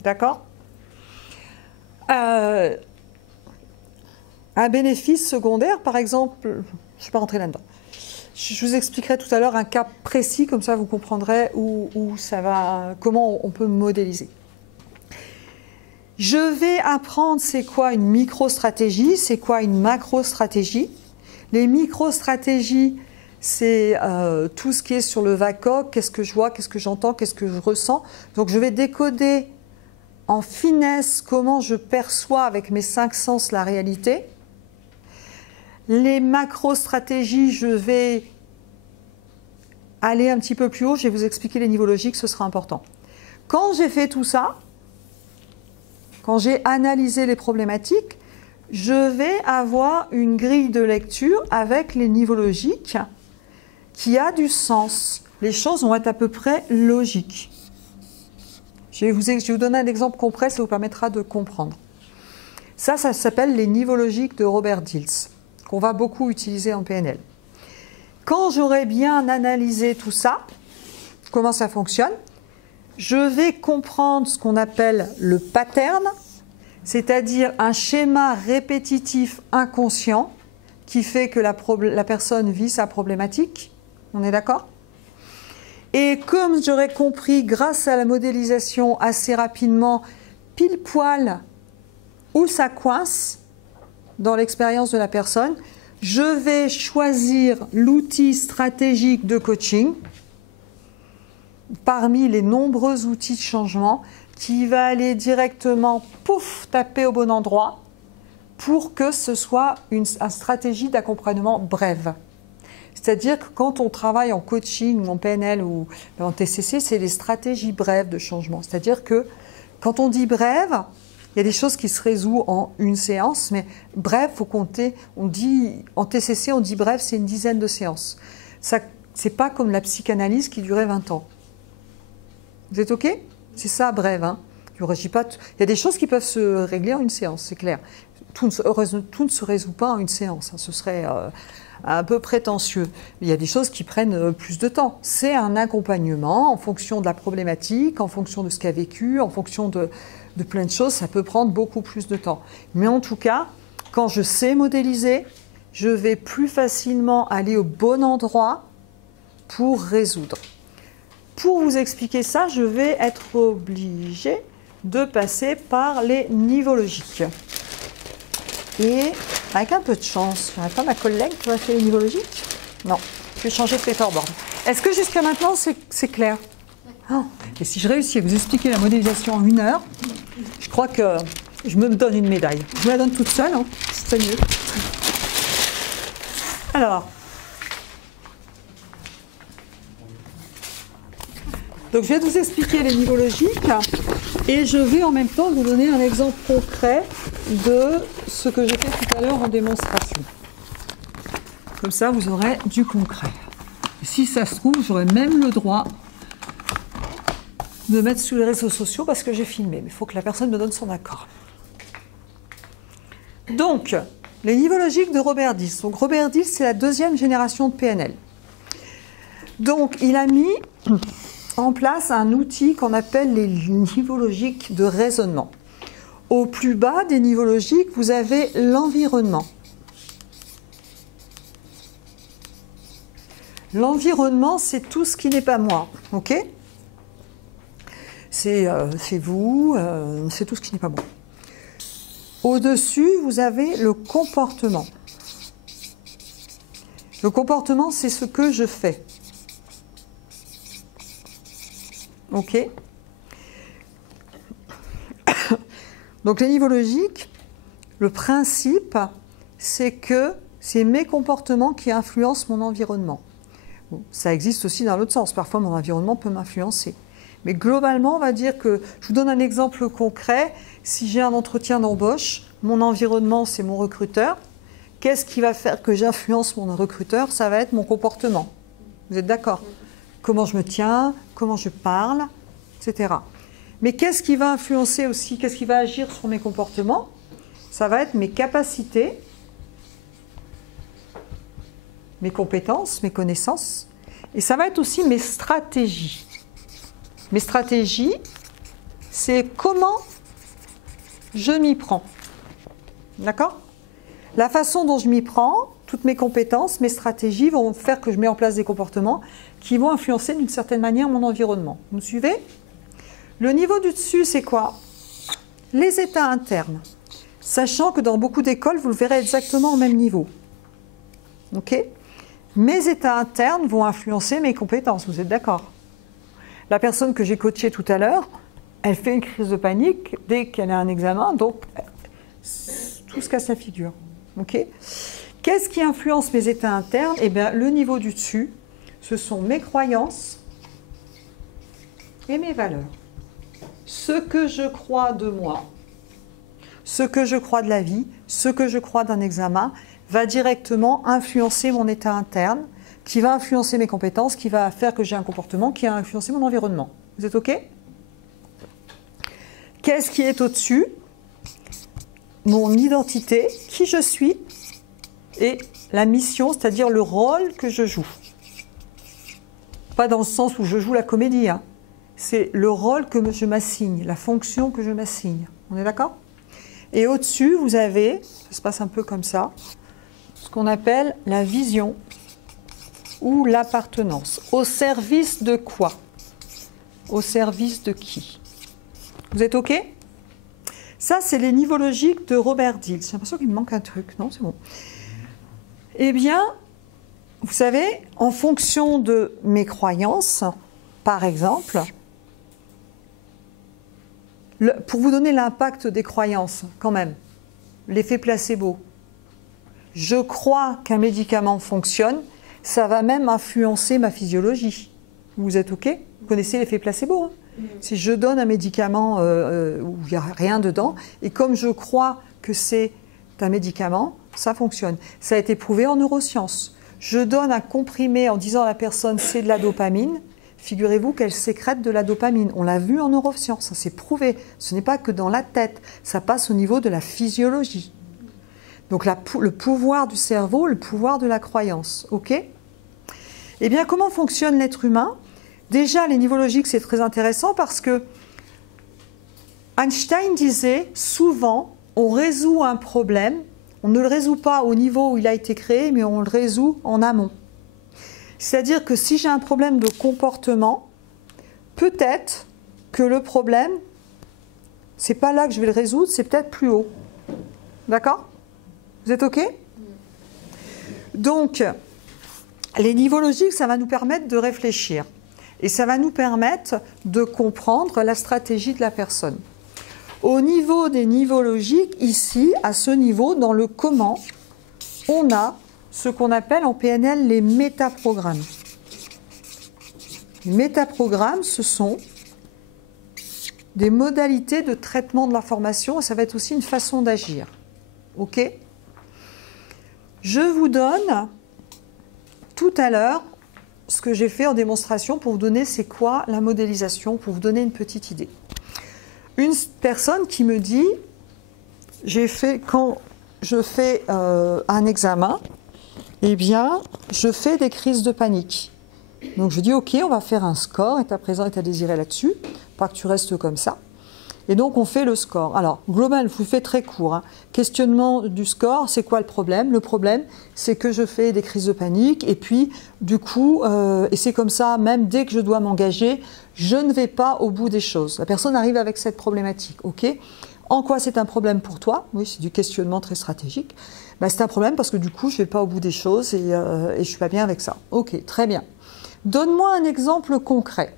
D'accord ? Un bénéfice secondaire, par exemple, je ne vais pas rentrer là-dedans. Je vous expliquerai tout à l'heure un cas précis, comme ça vous comprendrez où ça va, comment on peut modéliser. Je vais apprendre c'est quoi une micro-stratégie, c'est quoi une macro-stratégie. Les micro-stratégies, c'est tout ce qui est sur le VACOG, qu'est-ce que je vois, qu'est-ce que j'entends, qu'est-ce que je ressens. Donc je vais décoder en finesse comment je perçois avec mes 5 sens la réalité. Les macro-stratégies, je vais aller un petit peu plus haut, je vais vous expliquer les niveaux logiques, ce sera important. Quand j'ai fait tout ça, quand j'ai analysé les problématiques, je vais avoir une grille de lecture avec les niveaux logiques qui a du sens. Les choses vont être à peu près logiques. Je vais vous donner un exemple concret, ça vous permettra de comprendre. Ça s'appelle les niveaux logiques de Robert Dilts, qu'on va beaucoup utiliser en PNL. Quand j'aurai bien analysé tout ça, comment ça fonctionne, je vais comprendre ce qu'on appelle le pattern, c'est-à-dire un schéma répétitif inconscient qui fait que la personne vit sa problématique. On est d'accord ? Et comme j'aurais compris grâce à la modélisation assez rapidement, pile poil où ça coince dans l'expérience de la personne, je vais choisir l'outil stratégique de coaching parmi les nombreux outils de changement qui va aller directement, pouf, taper au bon endroit pour que ce soit une stratégie d'accompagnement brève. C'est-à-dire que quand on travaille en coaching ou en PNL ou en TCC, c'est les stratégies brèves de changement. C'est-à-dire que quand on dit brève, il y a des choses qui se résolvent en une séance, mais bref, il faut compter. On dit, en TCC, on dit bref, c'est une dizaine de séances. Ce n'est pas comme la psychanalyse qui durait 20 ans. Vous êtes OK ? C'est ça, bref. Hein. Il y a des choses qui peuvent se régler en une séance, c'est clair. Tout ne se résout pas en une séance. Hein. Ce serait un peu prétentieux. Il y a des choses qui prennent plus de temps. C'est un accompagnement en fonction de la problématique, en fonction de ce qu'a vécu, en fonction de plein de choses, ça peut prendre beaucoup plus de temps. Mais en tout cas, quand je sais modéliser, je vais plus facilement aller au bon endroit pour résoudre. Pour vous expliquer ça, je vais être obligée de passer par les niveaux logiques. Et avec un peu de chance, je n'aurai pas ma collègue qui va faire les niveaux logiques. Non, je vais changer de paperboard. Est-ce que jusqu'à maintenant, c'est clair ? Oh. Et si je réussis à vous expliquer la modélisation en 1 heure, je crois que je me donne une médaille. Je me la donne toute seule, hein. C'est mieux. Alors, donc je vais vous expliquer les niveaux logiques et je vais en même temps vous donner un exemple concret de ce que j'ai fait tout à l'heure en démonstration. Comme ça, vous aurez du concret. Et si ça se trouve, j'aurai même le droit de mettre sur les réseaux sociaux parce que j'ai filmé. Mais il faut que la personne me donne son accord. Donc, les niveaux logiques de Robert Dilts. Donc, Robert Dilts, c'est la 2e génération de PNL. Donc, il a mis en place un outil qu'on appelle les niveaux logiques de raisonnement. Au plus bas des niveaux logiques, vous avez l'environnement. L'environnement, c'est tout ce qui n'est pas moi. OK ? c'est vous, c'est tout ce qui n'est pas bon. Au-dessus, vous avez le comportement. Le comportement, c'est ce que je fais. Ok? Donc les niveaux logiques, le principe, c'est que c'est mes comportements qui influencent mon environnement. Bon, ça existe aussi dans l'autre sens. Parfois, mon environnement peut m'influencer. Mais globalement, on va dire que, je vous donne un exemple concret, si j'ai un entretien d'embauche, mon environnement, c'est mon recruteur. Qu'est-ce qui va faire que j'influence mon recruteur? Ça va être mon comportement. Vous êtes d'accord? Comment je me tiens, comment je parle, etc. Mais qu'est-ce qui va influencer aussi, qu'est-ce qui va agir sur mes comportements? Ça va être mes capacités, mes compétences, mes connaissances, et ça va être aussi mes stratégies. Mes stratégies, c'est comment je m'y prends. D'accord? La façon dont je m'y prends, toutes mes compétences, mes stratégies vont faire que je mets en place des comportements qui vont influencer d'une certaine manière mon environnement. Vous me suivez? Le niveau du dessus, c'est quoi? Les états internes. Sachant que dans beaucoup d'écoles, vous le verrez exactement au même niveau. Ok? Mes états internes vont influencer mes compétences, vous êtes d'accord? La personne que j'ai coachée tout à l'heure, elle fait une crise de panique dès qu'elle a un examen, donc tout se casse la figure. Okay? Qu'est-ce qui influence mes états internes? Eh bien, le niveau du dessus, ce sont mes croyances et mes valeurs. Ce que je crois de moi, ce que je crois de la vie, ce que je crois d'un examen, va directement influencer mon état interne, qui va influencer mes compétences, qui va faire que j'ai un comportement, qui va influencer mon environnement. Vous êtes OK? Qu'est-ce qui est au-dessus? Mon identité, qui je suis, et la mission, c'est-à-dire le rôle que je joue. Pas dans le sens où je joue la comédie, hein. C'est le rôle que je m'assigne, la fonction que je m'assigne. On est d'accord? Et au-dessus, vous avez, ça se passe un peu comme ça, ce qu'on appelle la vision ou l'appartenance. Au service de quoi? Au service de qui? Vous êtes OK? Ça, c'est les niveaux logiques de Robert Dills. J'ai l'impression qu'il me manque un truc. Non, c'est bon. Eh bien, vous savez, en fonction de mes croyances, par exemple, pour vous donner l'impact des croyances, quand même, l'effet placebo. Je crois qu'un médicament fonctionne, ça va même influencer ma physiologie. Vous êtes OK? Vous connaissez l'effet placebo, hein? Si je donne un médicament où il n'y a rien dedans, et comme je crois que c'est un médicament, ça fonctionne. Ça a été prouvé en neurosciences. Je donne un comprimé en disant à la personne c'est de la dopamine, figurez-vous qu'elle sécrète de la dopamine. On l'a vu en neurosciences, ça s'est prouvé. Ce n'est pas que dans la tête, ça passe au niveau de la physiologie. Donc le pouvoir du cerveau, le pouvoir de la croyance. OK? Eh bien, comment fonctionne l'être humain? Déjà, les niveaux logiques, c'est très intéressant parce que Einstein disait souvent, on résout un problème, on ne le résout pas au niveau où il a été créé, mais on le résout en amont. C'est-à-dire que si j'ai un problème de comportement, peut-être que le problème, c'est pas là que je vais le résoudre, c'est peut-être plus haut. D'accord? Vous êtes OK? Donc, les niveaux logiques, ça va nous permettre de réfléchir. Et ça va nous permettre de comprendre la stratégie de la personne. Au niveau des niveaux logiques, ici, à ce niveau, dans le comment, on a ce qu'on appelle en PNL les métaprogrammes. Les métaprogrammes, ce sont des modalités de traitement de l'information et ça va être aussi une façon d'agir. OK? Je vous donne tout à l'heure ce que j'ai fait en démonstration pour vous donner c'est quoi la modélisation, pour vous donner une petite idée. Une personne qui me dit, quand je fais un examen, eh bien, je fais des crises de panique. Donc je dis, ok, on va faire un score, état présent, état désiré là-dessus, pas que tu restes comme ça. Et donc, on fait le score. Alors, global, je vous fais très court. Hein. Questionnement du score, c'est quoi le problème? Le problème, c'est que je fais des crises de panique. Et puis, du coup, et c'est comme ça, même dès que je dois m'engager, je ne vais pas au bout des choses. La personne arrive avec cette problématique. OK? En quoi c'est un problème pour toi? Oui, c'est du questionnement très stratégique. Ben, c'est un problème parce que du coup, je ne vais pas au bout des choses et je ne suis pas bien avec ça. OK, très bien. Donne-moi un exemple concret.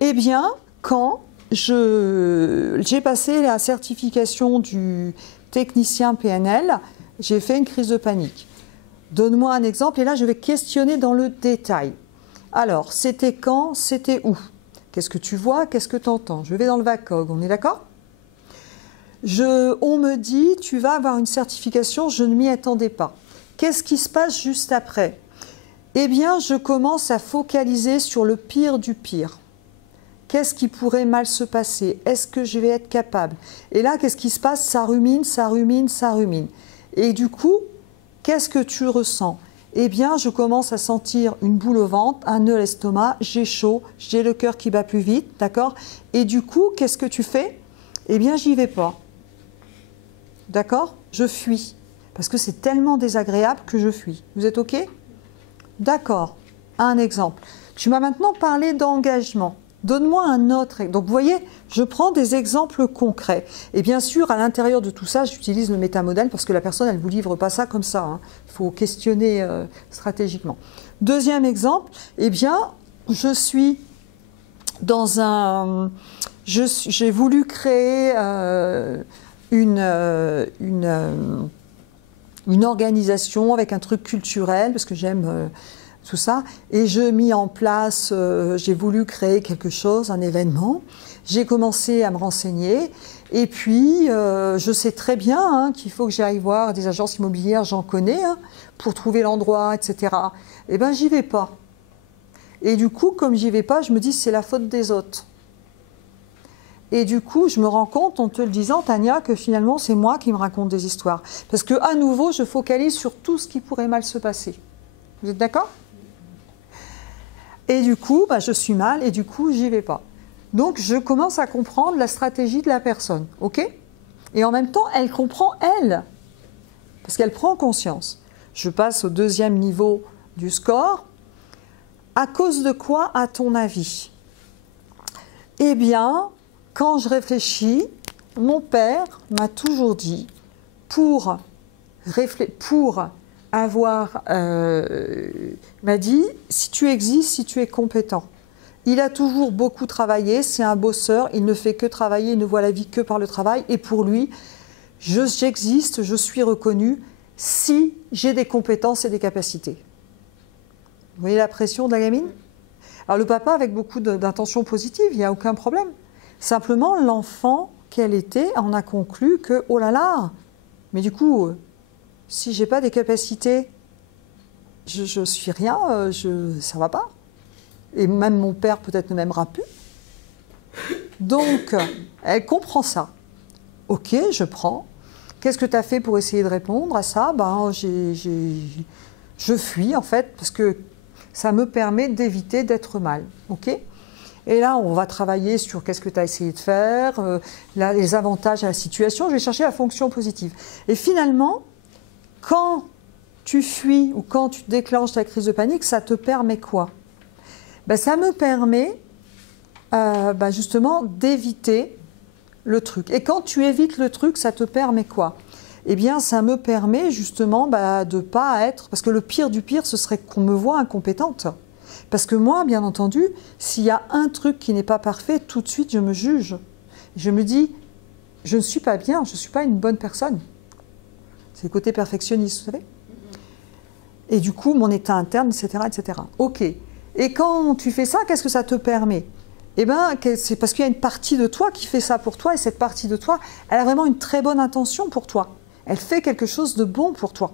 Eh bien, quand j'ai passé la certification du technicien PNL, j'ai fait une crise de panique. Donne-moi un exemple et là, je vais questionner dans le détail. Alors, c'était quand? C'était où? Qu'est-ce que tu vois? Qu'est-ce que tu entends? Je vais dans le VACOG, on est d'accord? On me dit, tu vas avoir une certification, je ne m'y attendais pas. Qu'est-ce qui se passe juste après? Eh bien, je commence à focaliser sur le pire du pire. Qu'est-ce qui pourrait mal se passer? Est-ce que je vais être capable? Et là, qu'est-ce qui se passe? Ça rumine, ça rumine, ça rumine. Et du coup, qu'est-ce que tu ressens? Eh bien, je commence à sentir une boule au ventre, un nœud à l'estomac, j'ai chaud, j'ai le cœur qui bat plus vite, d'accord? Et du coup, qu'est-ce que tu fais? Eh bien, j'y vais pas. D'accord? Je fuis. Parce que c'est tellement désagréable que je fuis. Vous êtes OK? D'accord. Un exemple. Tu m'as maintenant parlé d'engagement. Donne-moi un autre. Donc, vous voyez, je prends des exemples concrets. Et bien sûr, à l'intérieur de tout ça, j'utilise le métamodèle parce que la personne, elle ne vous livre pas ça comme ça. Hein. Il faut questionner stratégiquement. Deuxième exemple, eh bien, je suis dans un... J'ai voulu créer une organisation avec un truc culturel parce que j'aime... tout ça, et je mis en place, j'ai voulu créer quelque chose, un événement, j'ai commencé à me renseigner, et puis je sais très bien hein, qu'il faut que j'aille voir des agences immobilières, j'en connais, hein, pour trouver l'endroit, etc. Eh bien, j'y vais pas. Et du coup, comme j'y vais pas, je me dis c'est la faute des autres. Et du coup, je me rends compte, en te le disant, Tania, que finalement, c'est moi qui me raconte des histoires. Parce que, à nouveau, je focalise sur tout ce qui pourrait mal se passer. Vous êtes d'accord ? Et du coup, bah, je suis mal et du coup, j'y vais pas. Donc, je commence à comprendre la stratégie de la personne, ok? Et en même temps, elle comprend elle, parce qu'elle prend conscience. Je passe au deuxième niveau du score. À cause de quoi, à ton avis? Eh bien, quand je réfléchis, mon père m'a toujours dit, pour avoir, m'a dit, si tu existes, si tu es compétent. Il a toujours beaucoup travaillé, c'est un bosseur, il ne fait que travailler, il ne voit la vie que par le travail. Et pour lui, j'existe, je suis reconnu si j'ai des compétences et des capacités. Vous voyez la pression de la gamine? Alors le papa, avec beaucoup d'intentions positives, il n'y a aucun problème. Simplement, l'enfant qu'elle était en a conclu que, oh là là, mais du coup... si je n'ai pas des capacités, je suis rien, ça ne va pas. Et même mon père peut-être ne m'aimera plus. Donc, elle comprend ça. Ok, je prends. Qu'est-ce que tu as fait pour essayer de répondre à ça? Ben, je fuis en fait, parce que ça me permet d'éviter d'être mal. Ok? Et là, on va travailler sur qu'est-ce que tu as essayé de faire, les avantages à la situation. Je vais chercher la fonction positive. Et finalement, quand tu fuis ou quand tu déclenches ta crise de panique, ça te permet quoi? Ben, ça me permet justement d'éviter le truc. Et quand tu évites le truc, ça te permet quoi? Eh bien, ça me permet justement de ne pas être... Parce que le pire du pire, ce serait qu'on me voit incompétente. Parce que moi, bien entendu, s'il y a un truc qui n'est pas parfait, tout de suite, je me juge. Je me dis, je ne suis pas bien, je ne suis pas une bonne personne. C'est le côté perfectionniste, vous savez. Et du coup, mon état interne, etc., etc. Ok. Et quand tu fais ça, qu'est-ce que ça te permet? Eh bien, c'est parce qu'il y a une partie de toi qui fait ça pour toi, et cette partie de toi, elle a vraiment une très bonne intention pour toi. Elle fait quelque chose de bon pour toi.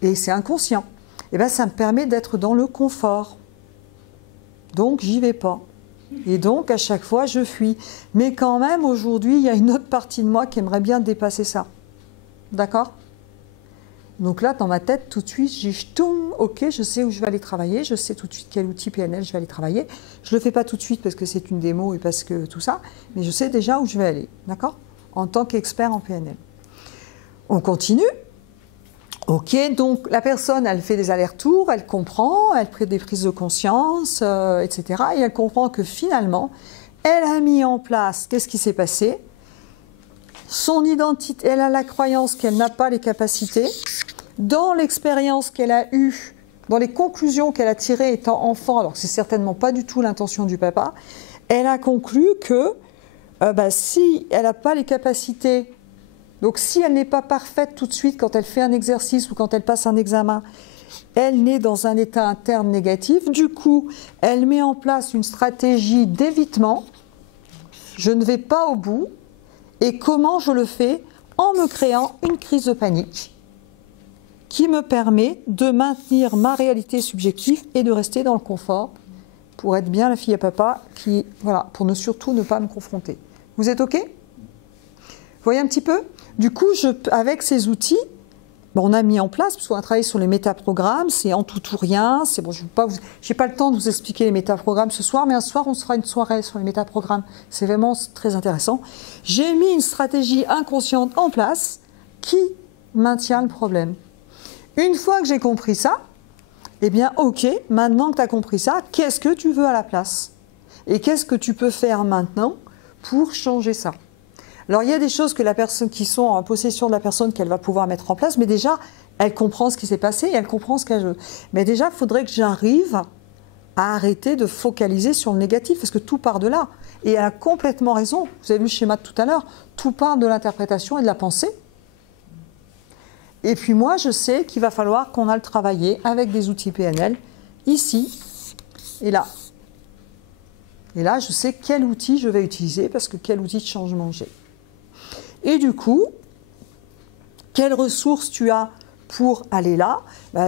Et c'est inconscient. Eh bien, ça me permet d'être dans le confort. Donc, j'y vais pas. Et donc, à chaque fois, je fuis. Mais quand même, aujourd'hui, il y a une autre partie de moi qui aimerait bien dépasser ça. D'accord ? Donc là, dans ma tête, tout de suite, j'ai ok, je sais où je vais aller travailler, je sais tout de suite quel outil PNL je vais aller travailler. Je ne le fais pas tout de suite parce que c'est une démo et parce que tout ça, mais je sais déjà où je vais aller, d'accord? En tant qu'expert en PNL. On continue. Ok, donc la personne, elle fait des allers-retours, elle comprend, elle fait des prises de conscience, etc. Et elle comprend que finalement, elle a mis en place, qu'est-ce qui s'est passé? Son identité, elle a la croyance qu'elle n'a pas les capacités. Dans l'expérience qu'elle a eue, dans les conclusions qu'elle a tirées étant enfant, alors que c'est certainement pas du tout l'intention du papa, elle a conclu que si elle n'a pas les capacités, donc si elle n'est pas parfaite tout de suite quand elle fait un exercice ou quand elle passe un examen, elle naît dans un état interne négatif. Du coup, elle met en place une stratégie d'évitement. Je ne vais pas au bout. Et comment je le fais? En me créant une crise de panique qui me permet de maintenir ma réalité subjective et de rester dans le confort pour être bien la fille à papa, pour surtout ne pas me confronter. Vous êtes OK? Vous voyez un petit peu? Du coup, avec ces outils, on a mis en place, parce qu'on a travaillé sur les métaprogrammes, c'est en tout ou rien. C'est bon, je n'ai pas le temps de vous expliquer les métaprogrammes ce soir, mais un soir, on se fera une soirée sur les métaprogrammes. C'est vraiment très intéressant. J'ai mis une stratégie inconsciente en place qui maintient le problème. Une fois que j'ai compris ça, eh bien, ok, maintenant que tu as compris ça, qu'est-ce que tu veux à la place? Et qu'est-ce que tu peux faire maintenant pour changer ça? Alors, il y a des choses que la personne qui sont en possession de la personne qu'elle va pouvoir mettre en place, mais déjà, elle comprend ce qui s'est passé et elle comprend ce qu'elle veut. Mais déjà, il faudrait que j'arrive à arrêter de focaliser sur le négatif, parce que tout part de là. Et elle a complètement raison. Vous avez vu le schéma de tout à l'heure. Tout part de l'interprétation et de la pensée. Et puis moi, je sais qu'il va falloir qu'on aille travailler avec des outils PNL, ici et là. Et là, je sais quel outil je vais utiliser, parce que quel outil de changement j'ai. Et du coup, quelles ressources tu as pour aller là?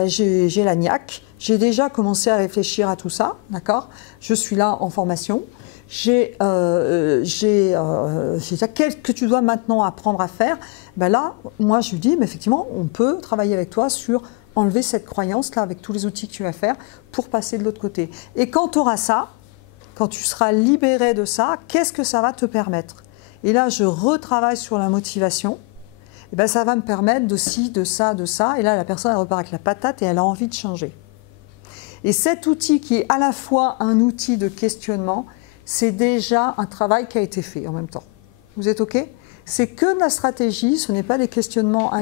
J'ai la niaque, j'ai déjà commencé à réfléchir à tout ça, d'accord? Je suis là en formation. Qu'est-ce que tu dois maintenant apprendre à faire? Là, moi, je lui dis, mais effectivement, on peut travailler avec toi sur enlever cette croyance-là avec tous les outils que tu vas faire pour passer de l'autre côté. Et quand tu auras ça, quand tu seras libéré de ça, qu'est-ce que ça va te permettre? Et là, je retravaille sur la motivation. Et ça va me permettre de ci, de ça, de ça. Et là, la personne, elle repart avec la patate et elle a envie de changer. Et cet outil qui est à la fois un outil de questionnement, c'est déjà un travail qui a été fait en même temps. Vous êtes OK? C'est que de la stratégie, ce n'est pas des questionnements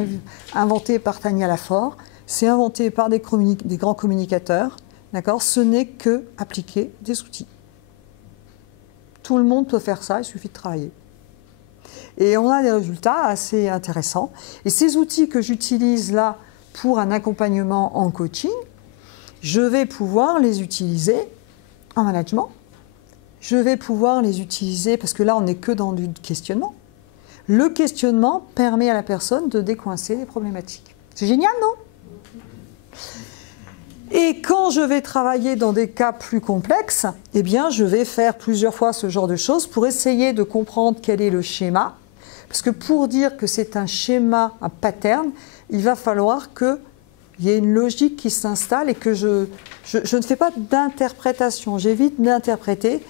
inventés par Tania Lafort, c'est inventé par des grands communicateurs, d'accord? Ce n'est que appliquer des outils. Tout le monde peut faire ça, il suffit de travailler. Et on a des résultats assez intéressants. Et ces outils que j'utilise là pour un accompagnement en coaching, je vais pouvoir les utiliser en management. Je vais pouvoir les utiliser, parce que là, on n'est que dans du questionnement. Le questionnement permet à la personne de décoincer les problématiques. C'est génial, non? Et quand je vais travailler dans des cas plus complexes, eh bien, je vais faire plusieurs fois ce genre de choses pour essayer de comprendre quel est le schéma. Parce que pour dire que c'est un schéma, un pattern, il va falloir qu'il y ait une logique qui s'installe et que je ne fais pas d'interprétation, j'évite d'interpréter.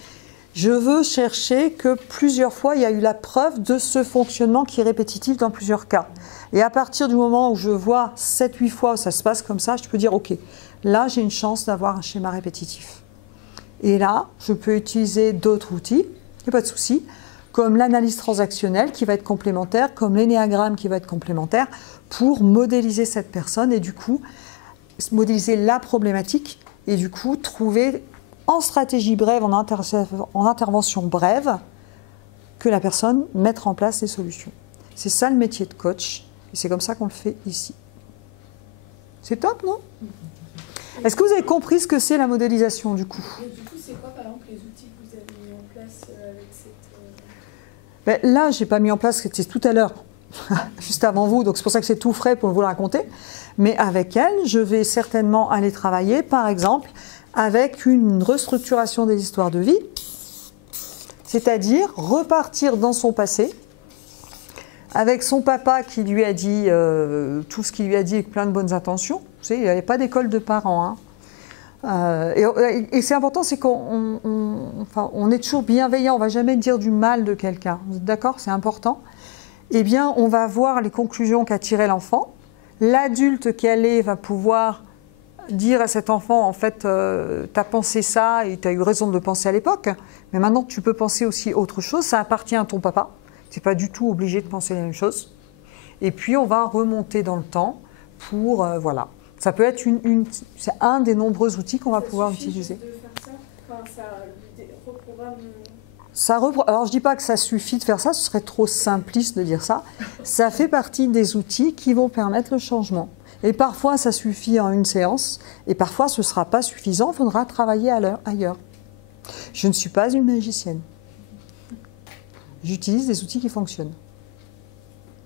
Je veux chercher que plusieurs fois, il y a eu la preuve de ce fonctionnement qui est répétitif dans plusieurs cas. Et à partir du moment où je vois 7-8 fois où ça se passe comme ça, je peux dire, OK, là, j'ai une chance d'avoir un schéma répétitif. Et là, je peux utiliser d'autres outils, il n'y a pas de souci, comme l'analyse transactionnelle qui va être complémentaire, comme l'énéagramme qui va être complémentaire, pour modéliser cette personne et du coup, modéliser la problématique et du coup, trouver en stratégie brève, en intervention brève, que la personne mette en place des solutions. C'est ça le métier de coach et c'est comme ça qu'on le fait ici. C'est top, non? Est-ce que vous avez compris ce que c'est la modélisation du coup? Et du coup, c'est quoi par exemple les outils que vous avez mis en place avec cette... Là, je n'ai pas mis en place, c'était tout à l'heure, juste avant vous, donc c'est pour ça que c'est tout frais pour vous le raconter. Mais avec elle, je vais certainement aller travailler, par exemple, avec une restructuration des histoires de vie, c'est-à-dire repartir dans son passé, avec son papa qui lui a dit tout ce qu'il lui a dit avec plein de bonnes intentions. Vous savez, il n'y avait pas d'école de parents. Hein. Et c'est important, c'est qu'on est toujours bienveillant, on ne va jamais dire du mal de quelqu'un. Vous êtes d'accord? C'est important. Eh bien, on va voir les conclusions qu'a tirées l'enfant. L'adulte qui allait va pouvoir dire à cet enfant, en fait, tu as pensé ça et tu as eu raison de le penser à l'époque, mais maintenant tu peux penser aussi autre chose, ça appartient à ton papa, tu n'es pas du tout obligé de penser la même chose. Et puis on va remonter dans le temps pour, voilà. Ça peut être c'est un des nombreux outils qu'on va pouvoir utiliser. De faire ça, enfin, ça reprogramme... Alors je ne dis pas que ça suffit de faire ça, ce serait trop simpliste de dire ça. Ça fait partie des outils qui vont permettre le changement. Et parfois ça suffit en une séance, et parfois ce ne sera pas suffisant, il faudra travailler ailleurs. Je ne suis pas une magicienne. J'utilise des outils qui fonctionnent.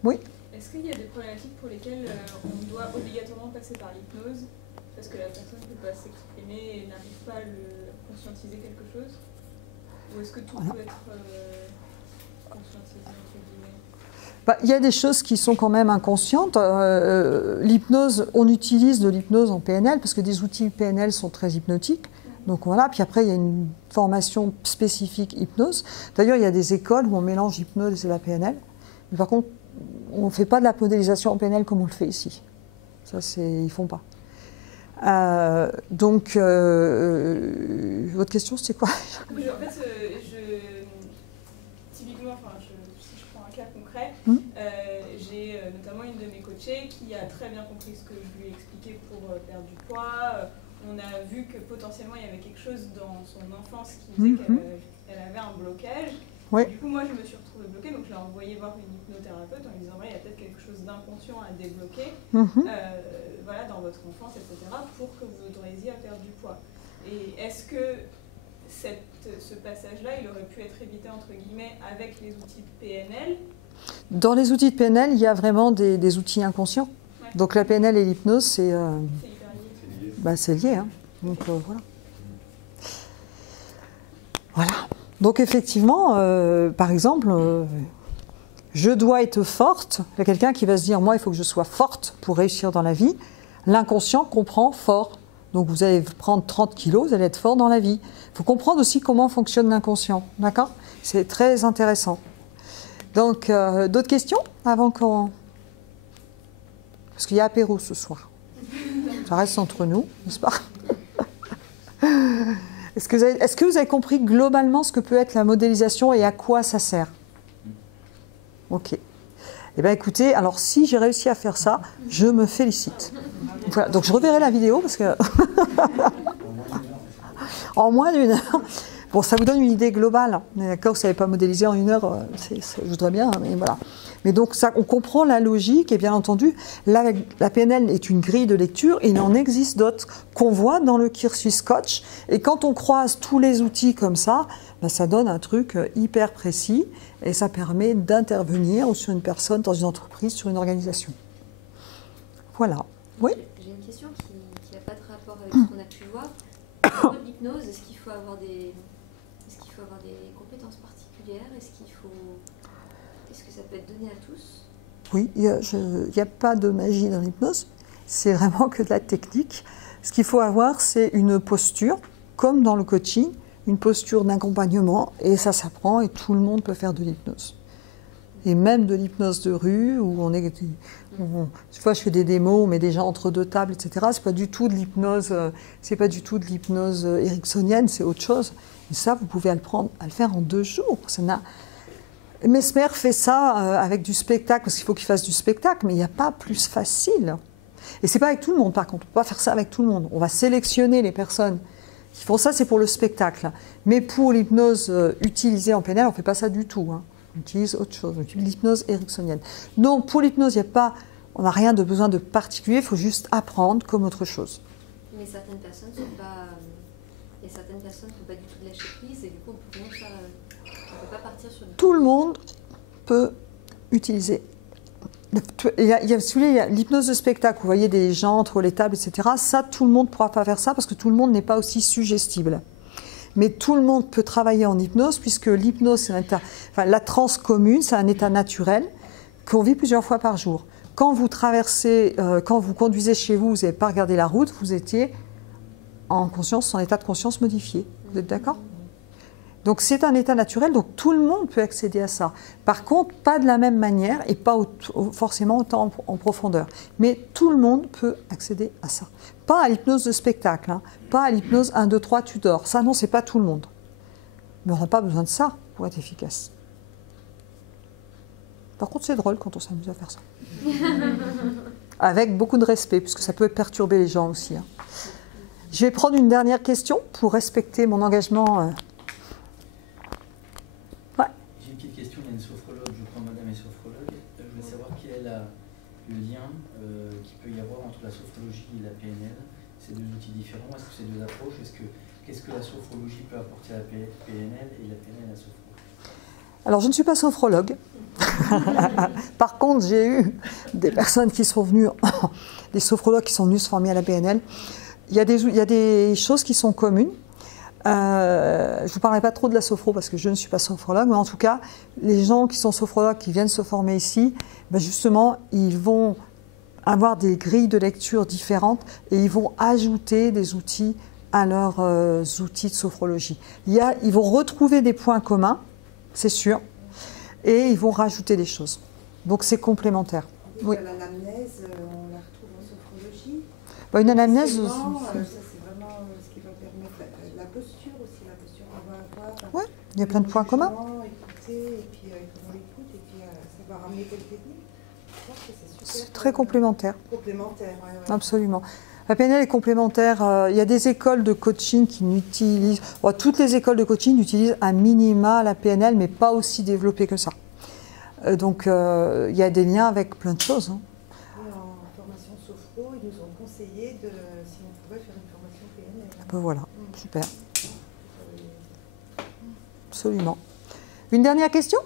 Oui? Est-ce qu'il y a des problématiques pour lesquelles on doit obligatoirement passer par l'hypnose parce que la personne ne peut pas s'exprimer et n'arrive pas à conscientiser quelque chose? Ou est-ce que tout peut être conscientisé entre guillemets? Il y a des choses qui sont quand même inconscientes. L'hypnose, on utilise de l'hypnose en PNL parce que des outils PNL sont très hypnotiques. Donc voilà, puis après il y a une formation spécifique hypnose. D'ailleurs, il y a des écoles où on mélange hypnose et la PNL. Mais par contre, on ne fait pas de la modélisation en PNL comme on le fait ici. Ça, ils ne font pas. Votre question, c'était quoi? Oui, en fait, typiquement, si je prends un cas concret, j'ai notamment une de mes coachées qui a très bien compris ce que je lui ai expliqué pour perdre du poids. On a vu que potentiellement il y avait quelque chose dans son enfance qui disait qu'elle avait un blocage. Oui. Du coup, moi, je me suis retrouvée bloquée, donc je l'ai envoyée voir une hypnothérapeute en lui disant il y a peut-être quelque chose d'inconscient à débloquer voilà, dans votre enfance, etc., pour que vous autorisiez à perdre du poids. Et est-ce que ce passage-là, il aurait pu être évité, entre guillemets, avec les outils de PNL? Dans les outils de PNL, il y a vraiment des outils inconscients. Ouais. Donc la PNL et l'hypnose, c'est c'est lié. Hein. Donc voilà. Voilà. Donc effectivement, par exemple, je dois être forte. Il y a quelqu'un qui va se dire, moi, il faut que je sois forte pour réussir dans la vie. L'inconscient comprend fort. Donc vous allez prendre 30 kilos, vous allez être fort dans la vie. Il faut comprendre aussi comment fonctionne l'inconscient. D'accord? C'est très intéressant. Donc, d'autres questions avant qu'on... Parce qu'il y a apéro ce soir. Ça reste entre nous, n'est-ce pas? Est-ce que vous avez compris globalement ce que peut être la modélisation et à quoi ça sert? Ok. Eh bien écoutez, alors si j'ai réussi à faire ça, je me félicite. Voilà, donc je reverrai la vidéo parce que... en moins d'une heure. Bon, ça vous donne une idée globale. D'accord, vous ne savez pas modéliser en une heure, je voudrais bien, mais voilà. Mais donc, ça, on comprend la logique et bien entendu, la PNL est une grille de lecture et il en existe d'autres qu'on voit dans le cursus coach. Et quand on croise tous les outils comme ça, ben, ça donne un truc hyper précis et ça permet d'intervenir sur une personne, dans une entreprise, sur une organisation. Voilà. Oui. J'ai une question qui n'a pas de rapport avec ce qu'on a pu voir. Pour l'hypnose, est-ce qu'il faut avoir des compétences particulières? Est-ce que ça peut être donné à tous? Oui, il n'y a pas de magie dans l'hypnose. C'est vraiment que de la technique. Ce qu'il faut avoir, c'est une posture, comme dans le coaching, une posture d'accompagnement, et ça s'apprend et tout le monde peut faire de l'hypnose. Et même de l'hypnose de rue, où des fois je fais des démos, on met des gens entre deux tables, etc. C'est pas du tout de l'hypnose, ericksonienne, c'est autre chose. Et ça, vous pouvez le faire en 2 jours. Mesmer fait ça avec du spectacle, parce qu'il faut qu'il fasse du spectacle, mais il n'y a pas plus facile. Et c'est pas avec tout le monde, par contre. On ne peut pas faire ça avec tout le monde. On va sélectionner les personnes qui font ça, c'est pour le spectacle. Mais pour l'hypnose utilisée en PNL, on ne fait pas ça du tout. Hein. On utilise autre chose, on utilise l'hypnose ericksonienne. Non, pour l'hypnose, on n'a rien de besoin de particulier, il faut juste apprendre comme autre chose. Mais certaines personnes ne font pas du tout de lâcher prise, et du coup, on ne peut pas partir sur... Tout le monde peut utiliser. Il y a l'hypnose de spectacle, vous voyez des gens entre les tables, etc. Ça, tout le monde ne pourra pas faire ça parce que tout le monde n'est pas aussi suggestible. Mais tout le monde peut travailler en hypnose puisque l'hypnose, la transe commune, c'est un état naturel qu'on vit plusieurs fois par jour. Quand vous traversez, quand vous conduisez chez vous, vous n'avez pas regardé la route, vous étiez en conscience, en état de conscience modifié. Vous êtes d'accord? Donc c'est un état naturel, donc tout le monde peut accéder à ça. Par contre, pas de la même manière et pas forcément autant en profondeur. Mais tout le monde peut accéder à ça. Pas à l'hypnose de spectacle, hein. Pas à l'hypnose 1, 2, 3, tu dors. Ça non, c'est pas tout le monde. Mais on n'a pas besoin de ça pour être efficace. Par contre, c'est drôle quand on s'amuse à faire ça. Avec beaucoup de respect, puisque ça peut perturber les gens aussi, hein. Je vais prendre une dernière question pour respecter mon engagement. J'ai une petite question, il y a une sophrologue, je crois madame est sophrologue. Je voulais savoir quel est le lien qu'il peut y avoir entre la sophrologie et la PNL. C'est deux outils différents, est-ce que c'est deux approches? Qu'est-ce que la sophrologie peut apporter à la PNL et la PNL à la sophrologie? Alors je ne suis pas sophrologue. Par contre, j'ai eu des personnes qui sont venues, des sophrologues qui sont venus se former à la PNL. Il y a des choses qui sont communes. Je ne vous parlerai pas trop de la sophro parce que je ne suis pas sophrologue, mais en tout cas, les gens qui sont sophrologues, qui viennent se former ici, ben justement, ils vont avoir des grilles de lecture différentes et ils vont ajouter des outils à leurs outils de sophrologie. Ils vont retrouver des points communs, c'est sûr, et ils vont rajouter des choses. Donc c'est complémentaire. Oui. L'anamnèse, on la retrouve en sophrologie. Bah, une anamnèse, ça, c'est vraiment ce qui va permettre la posture aussi, la posture qu'on va avoir. Oui, il y a plein de points communs. Écouter, et puis comment on l'écoute, et puis ça va ramener quelques techniques. Je pense que c'est super. C'est très complémentaire. Complémentaire, oui. Absolument. La PNL est complémentaire. Il y a des écoles de coaching qui n'utilisent... Bon, toutes les écoles de coaching utilisent un minima la PNL, mais pas aussi développé que ça. Donc, il y a des liens avec plein de choses. Hein. En formation sophro, ils nous ont conseillé si on pouvait faire une formation PNL. Ben voilà, super. Absolument. Une dernière question?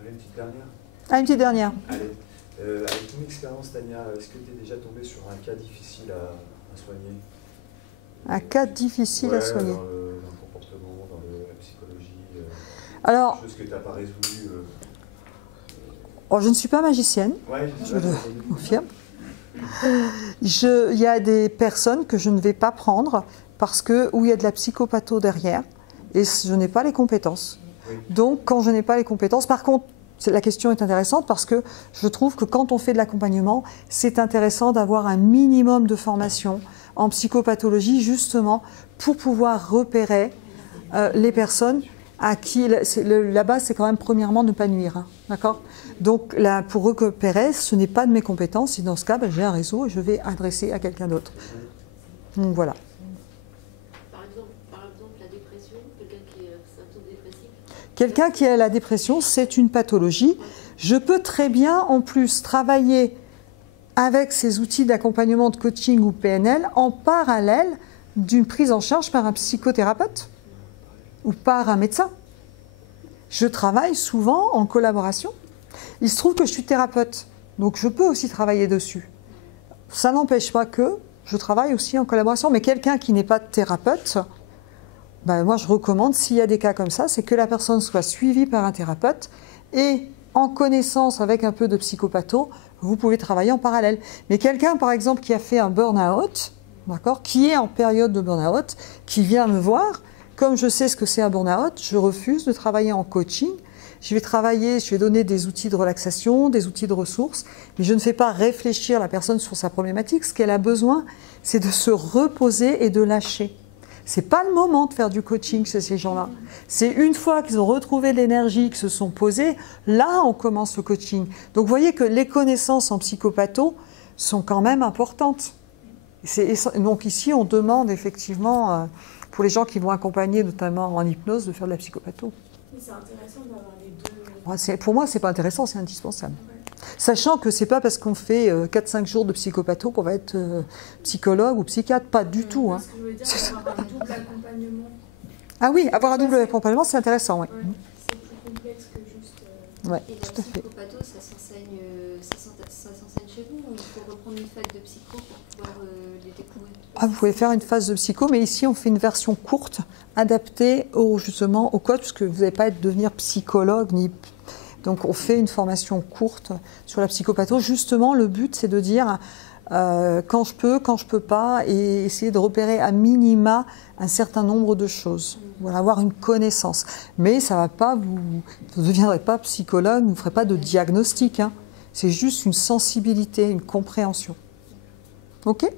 Allez, une petite dernière. Ah, une petite dernière. Allez. Avec ton expérience, Tania, est-ce que tu es déjà tombée sur un cas difficile à soigner? Un cas difficile à soigner. Dans le comportement, dans la psychologie. Alors, chose que tu n'as pas résolu. Je ne suis pas magicienne, je le confirme. Il y a des personnes que je ne vais pas prendre parce où il y a de la psychopatho derrière et je n'ai pas les compétences. Oui. Donc, quand je n'ai pas les compétences, par contre, la question est intéressante parce que je trouve que quand on fait de l'accompagnement, c'est intéressant d'avoir un minimum de formation en psychopathologie justement pour pouvoir repérer les personnes à qui la base c'est quand même premièrement ne pas nuire, hein, d'accord? Donc là, pour repérer, ce n'est pas de mes compétences et dans ce cas, j'ai un réseau et je vais adresser à quelqu'un d'autre. Donc voilà. Par exemple, la dépression, quelqu'un qui est symptôme dépressif. Quelqu'un qui a la dépression, c'est une pathologie. Je peux très bien en plus travailler avec ces outils d'accompagnement de coaching ou PNL en parallèle d'une prise en charge par un psychothérapeute ou par un médecin. Je travaille souvent en collaboration. Il se trouve que je suis thérapeute, donc je peux aussi travailler dessus. Ça n'empêche pas que je travaille aussi en collaboration, mais quelqu'un qui n'est pas thérapeute, moi je recommande, s'il y a des cas comme ça, c'est que la personne soit suivie par un thérapeute et en connaissance avec un peu de psychopatho, vous pouvez travailler en parallèle. Mais quelqu'un, par exemple, qui a fait un burn-out, d'accord, qui est en période de burn-out, qui vient me voir, comme je sais ce que c'est un burn-out, je refuse de travailler en coaching. Je vais donner des outils de relaxation, des outils de ressources, mais je ne fais pas réfléchir la personne sur sa problématique. Ce qu'elle a besoin, c'est de se reposer et de lâcher. Ce n'est pas le moment de faire du coaching chez ces gens-là. C'est une fois qu'ils ont retrouvé l'énergie, qu'ils se sont posés, là on commence le coaching. Donc vous voyez que les connaissances en psychopatho sont quand même importantes. Donc ici on demande effectivement... pour les gens qui vont accompagner, notamment en hypnose, de faire de la psychopatho. C'est intéressant d'avoir les deux. Pour moi, ce n'est pas intéressant, c'est indispensable. Sachant que ce n'est pas parce qu'on fait 4-5 jours de psychopatho qu'on va être psychologue ou psychiatre, pas du tout. Hein. Ce que je veux dire, c'est avoir un double accompagnement. Ah oui, avoir un double accompagnement, c'est intéressant, oui. Ouais, c'est plus complexe que juste... Ouais, et tout à fait. La psychopatho, ça s'enseigne chez vous ou il faut reprendre une fac de psycho pour pouvoir les découvrir? Vous pouvez faire une phase de psycho, mais ici on fait une version courte, adaptée justement au code, puisque vous n'allez pas devenir psychologue. Donc on fait une formation courte sur la psychopatho. Justement, le but, c'est de dire quand je peux pas, et essayer de repérer à minima un certain nombre de choses. Voilà, avoir une connaissance. Mais ça va pas, vous ne deviendrez pas psychologue, vous ne ferez pas de diagnostic. Hein. C'est juste une sensibilité, une compréhension. OK ?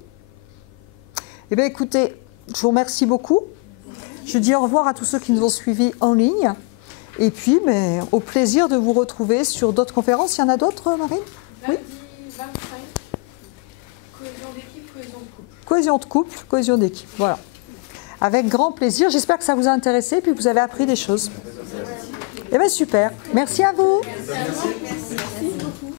Eh bien, écoutez, je vous remercie beaucoup. Je dis au revoir à tous ceux qui nous ont suivis en ligne. Et puis, mais, au plaisir de vous retrouver sur d'autres conférences. Il y en a d'autres, Marine ? Oui. Lundi 25, cohésion d'équipe, cohésion de couple. Cohésion de couple, cohésion d'équipe. Voilà. Avec grand plaisir. J'espère que ça vous a intéressé et puis que vous avez appris des choses. Eh bien, super. Merci à vous. Merci à vous.